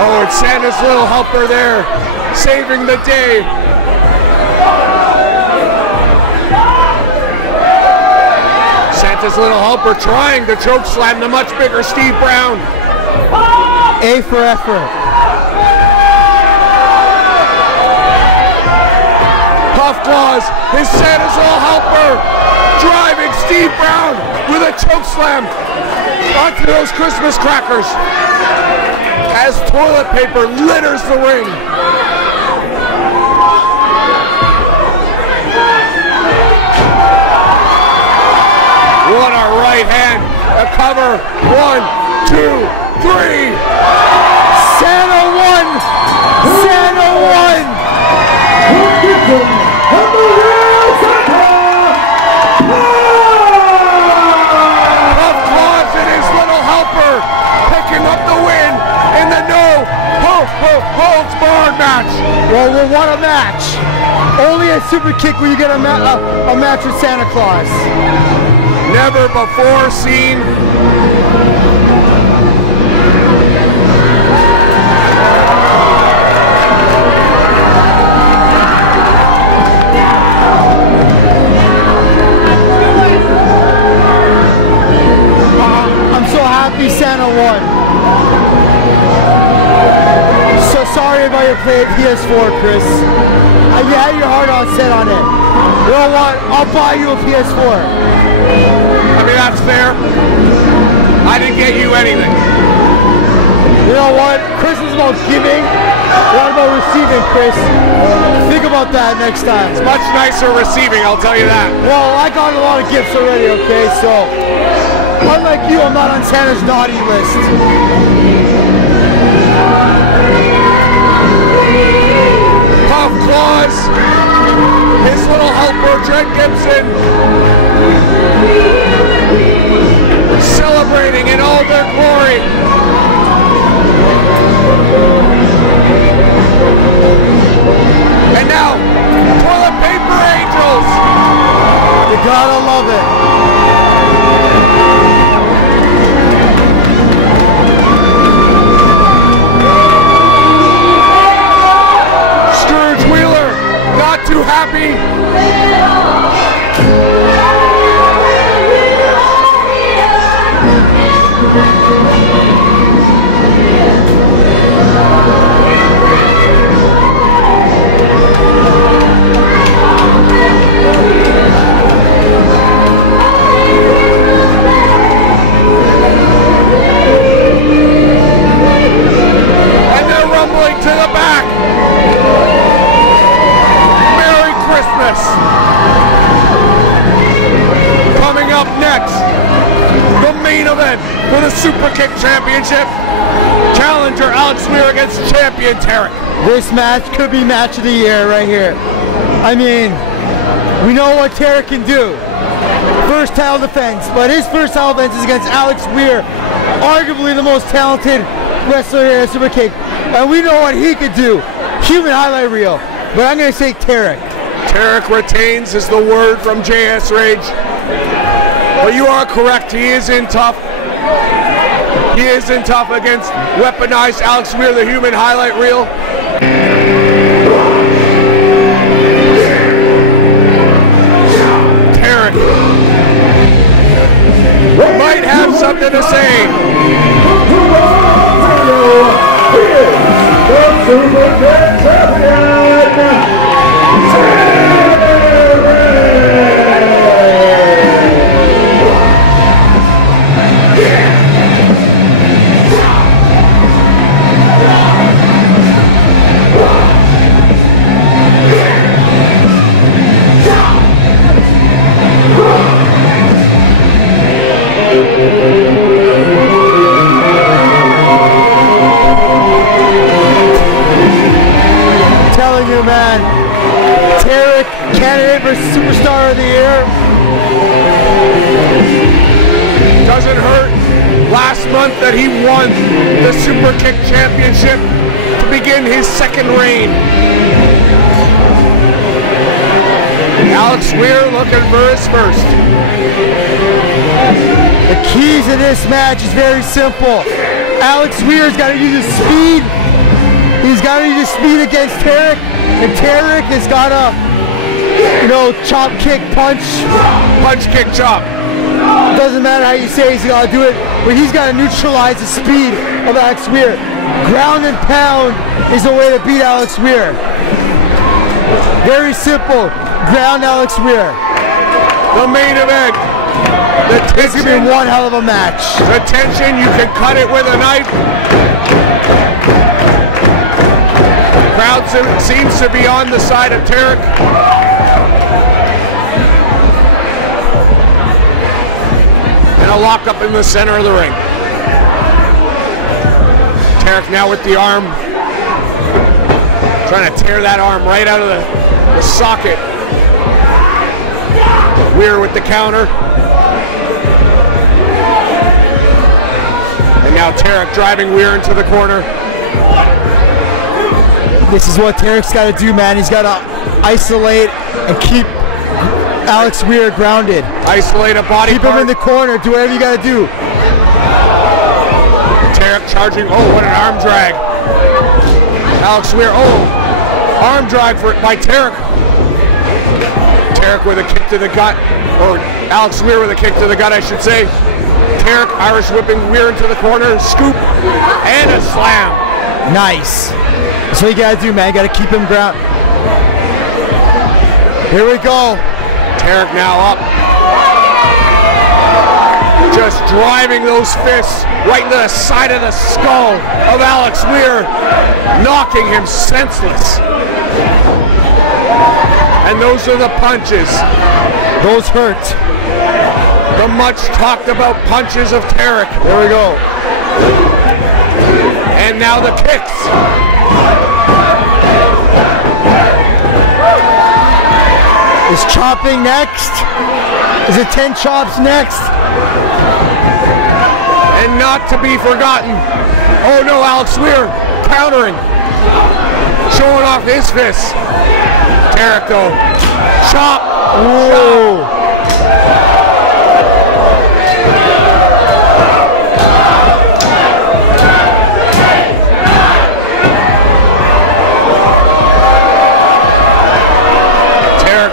Oh, it's Santa's little helper there, saving the day. Santa's little helper trying to choke slam the much bigger Steve Brown. A for effort. Puff Claus, his Santa's little helper, driving Steve Brown with a choke slam onto those Christmas crackers as toilet paper litters the ring. What a right hand, a cover, 1, 2, 3. Santa won! Santa won! Gibson, and the real Santa! Puff Claus and his little helper picking up the win in the no holds barred match. Well, what a match. Only at Superkick'd will you get a match with Santa Claus. Never before seen. I'm so happy Santa won. So sorry about your play at PS4, Chris. You had your heart on set on it. You know what? I'll buy you a PS4. I mean, that's fair. I didn't get you anything. You know what? Christmas is about giving, not about receiving, Chris. Think about that next time. It's much nicer receiving, I'll tell you that. Well, I got a lot of gifts already, okay? So, unlike you, I'm not on Santa's naughty list. Puff Claus, his little helper, Trent Gibson, celebrating in all their glory. And now, toilet paper angels. You gotta love it. Not too happy. And they're rumbling to the back. Christmas. Coming up next, the main event for the Superkick'd Championship. Challenger Alex Weir against champion Tarik. This match could be match of the year right here. I mean, we know what Tarik can do. First title defense, but his first title defense is against Alex Weir, arguably the most talented wrestler here at Superkick'd. And we know what he could do. Human highlight reel. But I'm going to say Tarik. Tarik retains is the word from JS Rage. But you are correct, he is in tough. He is in tough against weaponized Alex Weir, the human highlight reel. Tarik might have something to say. The Superkick'd Champion! Telling you, man, Tarik, candidate for Superstar of the Year. Doesn't hurt. Last month that he won the Superkick'd Championship to begin his second reign. Alex Weir looking for his first. The keys to this match is very simple. Alex Weir's got to use his speed. He's got to use his speed against Tarik, and Tarik has got to, you know, chop, kick, punch. Punch, kick, chop. Doesn't matter how you say he's got to do it, but he's got to neutralize the speed of Alex Weir. Ground and pound is the way to beat Alex Weir. Very simple. Ground Alex Weir. The main event. This is going to be one hell of a match. The tension, you can cut it with a knife. Crowd seems to be on the side of Tarik. And a lockup in the center of the ring. Tarik now with the arm. Trying to tear that arm right out of the the socket. Weir with the counter. And now Tarik driving Weir into the corner. This is what Tarik's got to do, man. He's got to isolate and keep Alex Weir grounded. Isolate a body Keep part. him in the corner. Do whatever you got to do. Tarik charging. Oh, what an arm drag. Alex Weir. Oh, arm drag by Tarik. Tarik with a kick to the gut. Or Alex Weir with a kick to the gut, I should say. Tarik Irish whipping Weir into the corner. Scoop. And a slam. Nice. That's what you got to do, man. You got to keep him grounded. Here we go. Tarik now up. Just driving those fists right into the side of the skull of Alex Weir, knocking him senseless. And those are the punches. Those hurt. The much talked about punches of Tarik. There we go. And now the kicks. Is chopping next? Is it 10 chops next? And not to be forgotten. Oh no, Alex Weir countering. Showing off his fists. Tarik though. Chop. Whoa.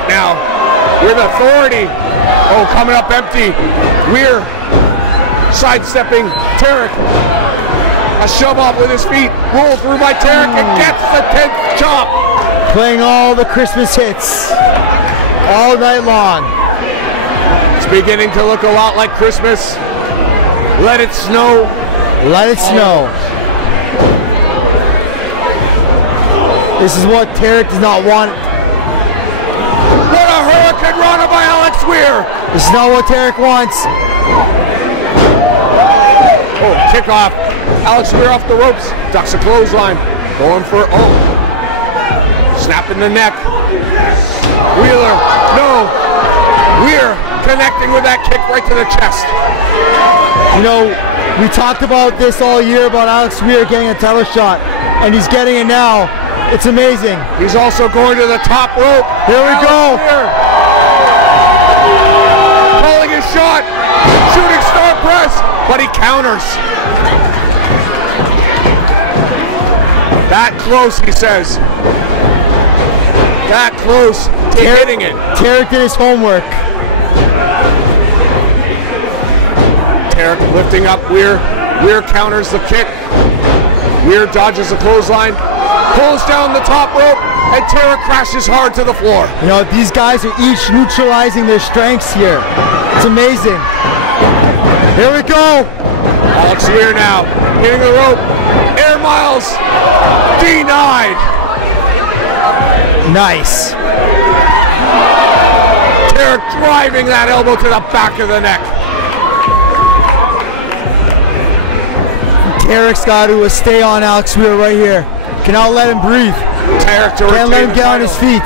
Chop. With authority. Oh, coming up empty. Weir sidestepping Tarik. A shove off with his feet. Rolled through by Tarik and gets the 10th chop. Playing all the Christmas hits all night long. It's beginning to look a lot like Christmas. Let it snow. Let it snow. This is what Tarik does not want. What a hurricane runner by Alex Weir. This is not what Tarik wants. Oh, kickoff. Alex Weir off the ropes. Ducks a clothesline. Going for, snapping the neck. Wheeler, no. Weir connecting with that kick right to the chest. You know, we talked about this all year about Alex Weir getting a title shot, and he's getting it now. It's amazing. He's also going to the top rope. Here we go. Weir. Calling his shot. Shooting star press, but he counters. That close, he says. That close to hitting it. Tarik did his homework. Tarik lifting up Weir. Weir counters the kick. Weir dodges the clothesline. Pulls down the top rope, and Tarik crashes hard to the floor. You know, these guys are each neutralizing their strengths here. It's amazing. Here we go. Alex Weir now hitting the rope. Air Miles denied. Nice. Tarik driving that elbow to the back of the neck. Tarik's got to stay on Alex Weir right here. Cannot let him breathe. Tarik to Can't let him get on his feet.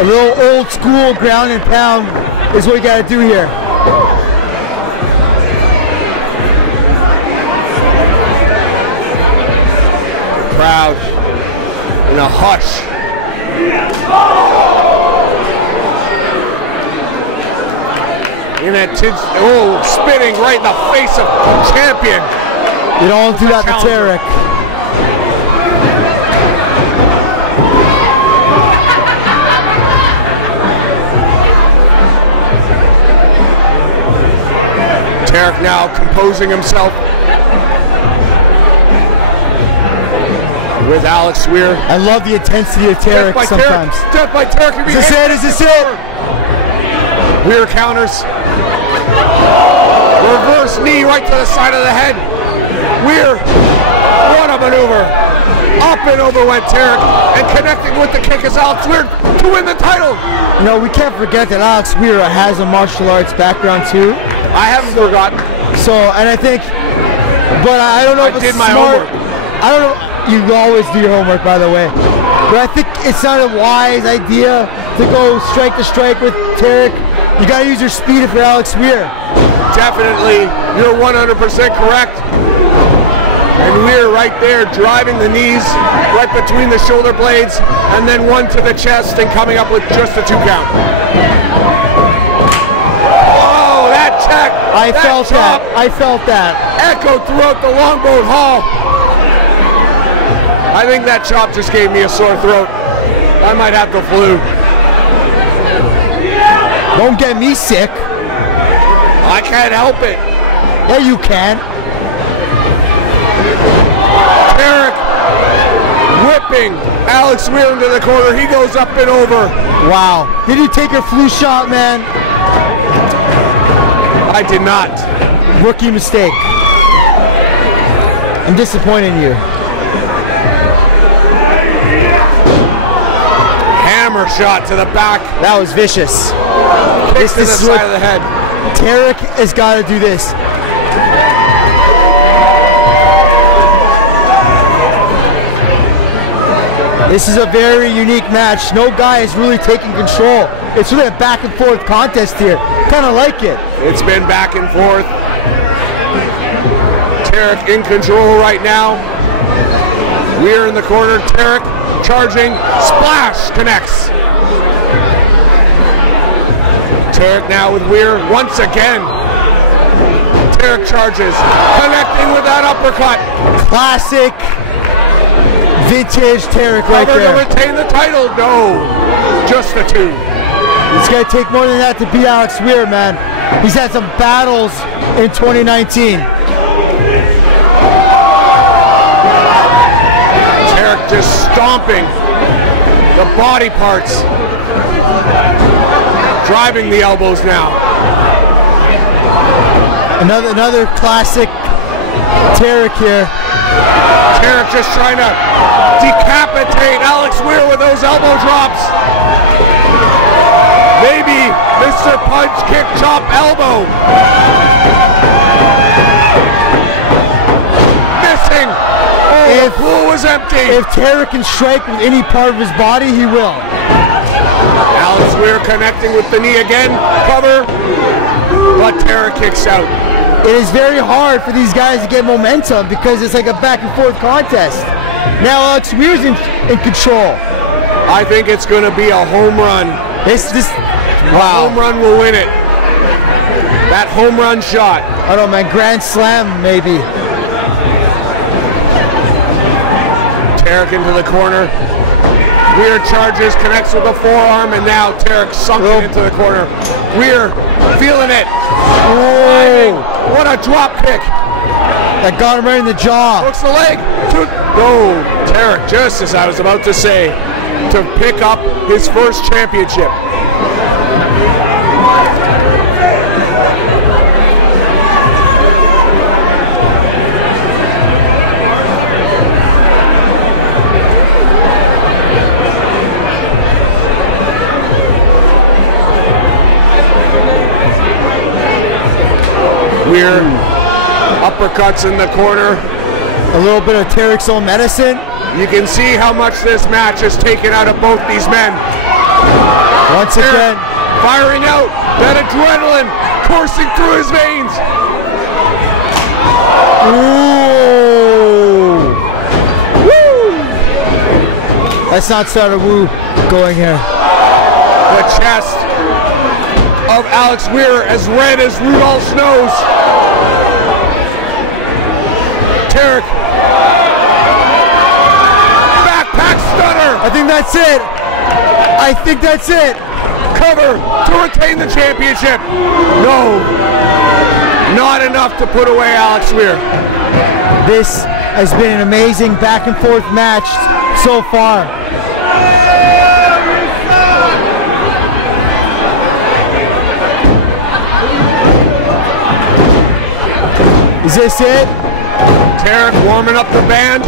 A little old school ground and pound is what you got to do here. Crowd in a hush. In that spitting right in the face of the champion. You don't do that to Tarik. Tarik now composing himself with Alex Weir. I love the intensity of Tarik sometimes. Death by Tarik. Is this it? Is this it? Weir counters. Reverse knee right to the side of the head. Weir, what a maneuver. Up and over went Tarik, and connecting with the kick is Alex Weir to win the title. You know, we can't forget that Alex Weir has a martial arts background too. I haven't forgotten. So, and I think, but I don't know if it's smart. I don't know. you always do your homework, by the way. But I think it's not a wise idea to go strike to strike with Tarik. You got to use your speed for Alex Weir. Definitely, you're 100% correct. And Weir right there driving the knees right between the shoulder blades and then one to the chest and coming up with just a 2 count. Oh, that check! I felt that. I felt that. Echoed throughout the Longboat Hall. I think that chop just gave me a sore throat. I might have the flu. Don't get me sick. I can't help it. Yeah, you can. Tarik whipping Alex Weir into the corner. He goes up and over. Wow. Did you take your flu shot, man? I did not. Rookie mistake. I'm disappointed in you. Hammer shot to the back. That was vicious. Kicks to the side of the head. Tarik has got to do this. This is a very unique match. No guy is really taking control. It's really a back and forth contest here. Kind of like it. It's been back and forth. Tarik in control right now. Weir in the corner. Tarik charging. Splash connects. Tarik now with Weir once again. Tarik charges. Connecting with that uppercut. Classic. Vintage Tarik right Cover there. to retain the title. No. Just the 2. It's going to take more than that to beat Alex Weir, man. He's had some battles in 2019. Tarik just stomping the body parts. Driving the elbows now. Another classic Tarik here. Tarik just trying to decapitate Alex Weir with those elbow drops. Maybe Mr. Punch, Kick, Chop, Elbow. Missing. Oh, the pool was empty. If Tarik can strike with any part of his body, he will. Alex Weir connecting with the knee again. Cover. But Tarik kicks out. It is very hard for these guys to get momentum because it's like a back and forth contest. Now Alex Weir's in control. I think it's going to be a home run. Wow. A home run will win it. That home run shot. I don't know, man. Grand slam, maybe. Tarik into the corner. Weir charges, connects with the forearm, and now Tarik sunken into the corner. Weir feeling it. Oh, what a drop kick. That got him right in the jaw. Hooks the leg. Oh, Tarik, just as I was about to say, to pick up his first championship. Weir uppercuts in the corner. A little bit of Tarik's own medicine. You can see how much this match has taken out of both these men. Once again, firing out, that adrenaline coursing through his veins. Ooh. Woo! Let's not start a woo going here. The chest of Alex Weir as red as Rudolph's nose. Tarik. Backpack stunner. I think that's it. I think that's it. Cover to retain the championship. No. Not enough to put away Alex Weir. This has been an amazing back and forth match so far. Is this it? Tarik warming up the band.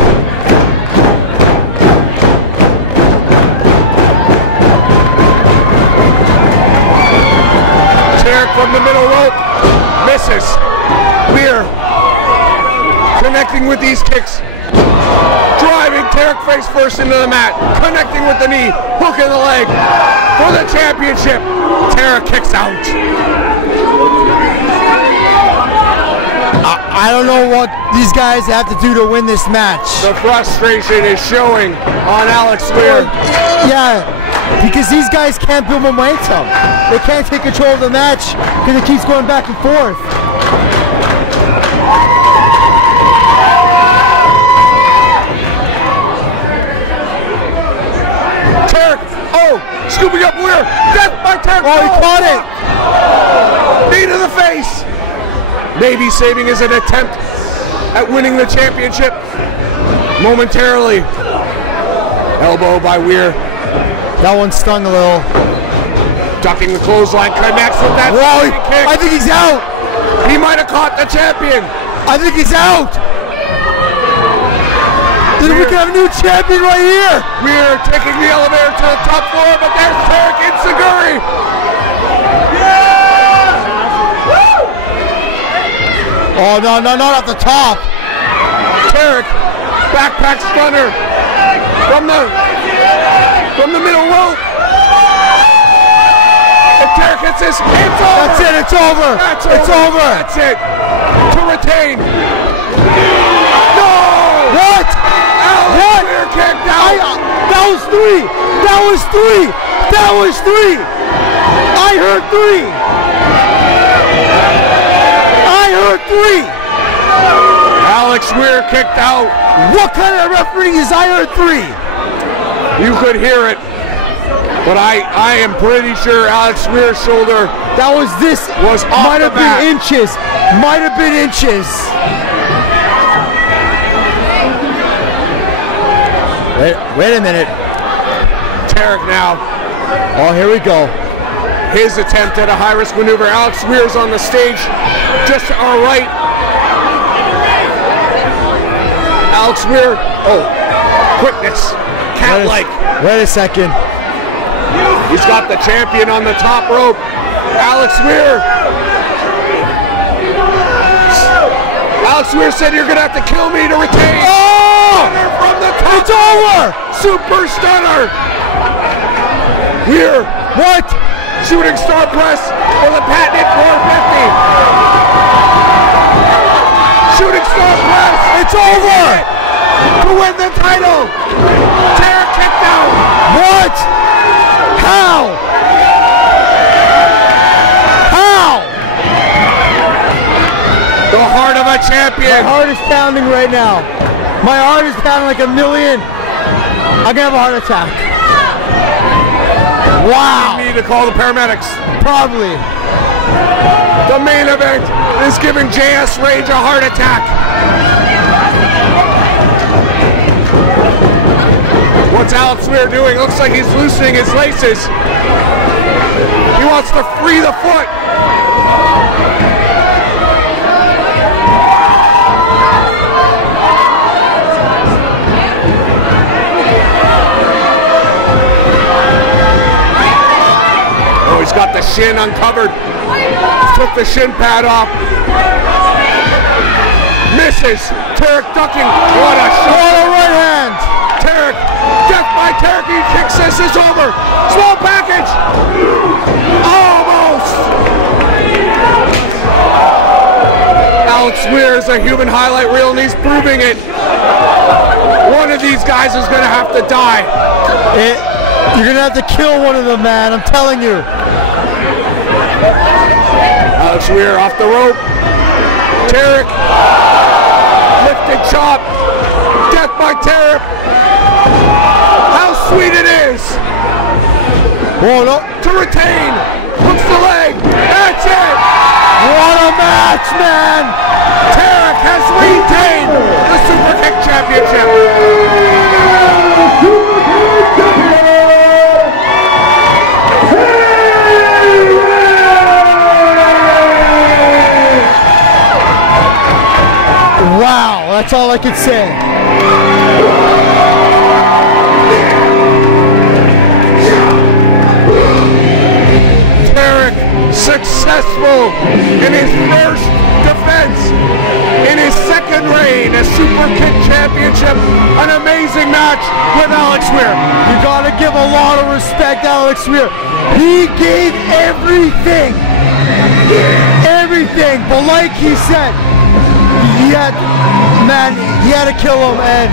Tarik from the middle rope. Misses. Weir connecting with these kicks. Driving Tarik face first into the mat, connecting with the knee, hook in the leg for the championship. Tarik kicks out. I don't know what these guys have to do to win this match. The frustration is showing on Alex Weir. Yeah, because these guys can't build momentum. They can't take control of the match because it keeps going back and forth. Tarik, oh, scooping up Weir. Death by Tarik. Oh, he caught it. Knee to the face. Maybe saving his attempt at winning the championship momentarily. Elbow by Weir. That one stung a little. Ducking the clothesline, connects with that kick. I think he's out. He might have caught the champion. I think he's out. Then we can have a new champion right here. Weir taking the elevator to the top floor, but there's Tarik Enziguri. Oh, no, not at the top. Tarik, backpack stunner from the middle rope. If Tarik hits this, it's over. That's it, it's over. It's over. That's it. To retain. No! What? Alex Weir kicked out. That was three. That was three. That was three. I heard three. Three. Alex Weir kicked out. What kind of refereeing is I heard three? You could hear it, but I am pretty sure Alex Weir's shoulder was off might the have bat. Been inches. Might have been inches. Wait a minute. Tarik now. Oh, here we go. His attempt at a high-risk maneuver. Alex Weir's on the stage, just to our right. Alex Weir, quickness, cat-like. Wait a second. He's got the champion on the top rope. Alex Weir. Alex Weir said, "You're gonna have to kill me to retain." Oh! Stunner from the top. It's over. Super stunner. Weir. What? Shooting star press for the patented 450. Shooting star press. It's over. To win the title. Tarik kicked out. What? How? How? The heart of a champion. My heart is pounding right now. My heart is pounding like a million. I'm gonna have a heart attack. Wow. We need to call the paramedics. Probably. The main event is giving JS Rage a heart attack. What's Alex Weir doing? Looks like he's loosening his laces. He wants to free the foot. He's got the shin uncovered. Took the shin pad off. Misses. Tarik ducking. What a shot. What a right hand. Tarik. Death by Tarik. He kicks this. It's over. Small package. Almost. Alex Weir is a human highlight reel and he's proving it. One of these guys is going to have to die. You're going to have to kill one of them, man. I'm telling you. Alex Weir off the rope. Tarik. Lifted chop. Death by Tarik. How sweet it is. Whoa, no. To retain. Hooks the leg. That's it. What a match, man. Tarik has retained the Superkick'd Championship. Wow, that's all I could say. Tarik successful in his first defense in his second reign as Superkick'd Championship. An amazing match with Alex Weir. You gotta give a lot of respect to Alex Weir. He gave everything. Everything. But like he said, he had to kill him, and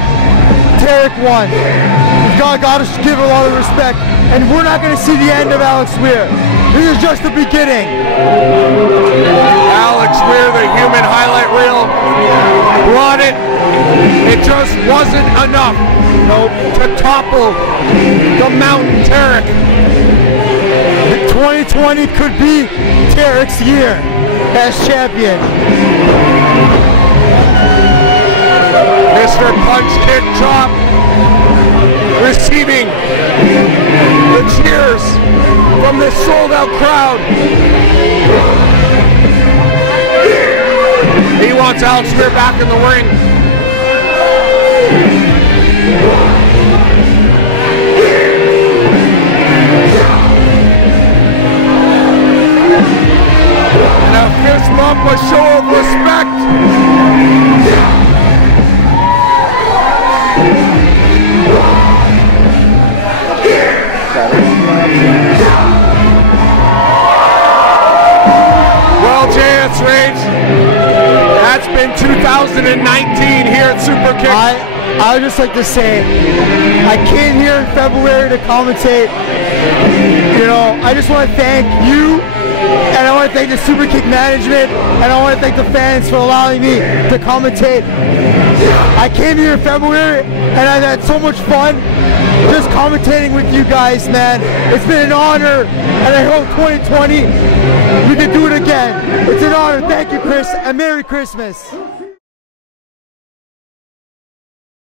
Tarik won. Gotta give a lot of respect. And we're not gonna see the end of Alex Weir. This is just the beginning. Alex Weir, the human highlight reel, brought it. It just wasn't enough, to topple the mountain Tarik. 2020 could be Tarik's year as champion. Mr. Punch Kick Chop receiving the cheers from this sold-out crowd. He wants Alex Weir back in the ring. And a fist bump, a show of respect. Well, JS Rage, that's been 2019 here at Superkick'd. I would just like to say, I came here in February to commentate. You know, I just want to thank you, and I want to thank the Superkick'd management, and I want to thank the fans for allowing me to commentate. I came here in February, and I've had so much fun just commentating with you guys, man. It's been an honor, and I hope 2020 we can do it again. It's an honor. Thank you, Chris, and Merry Christmas.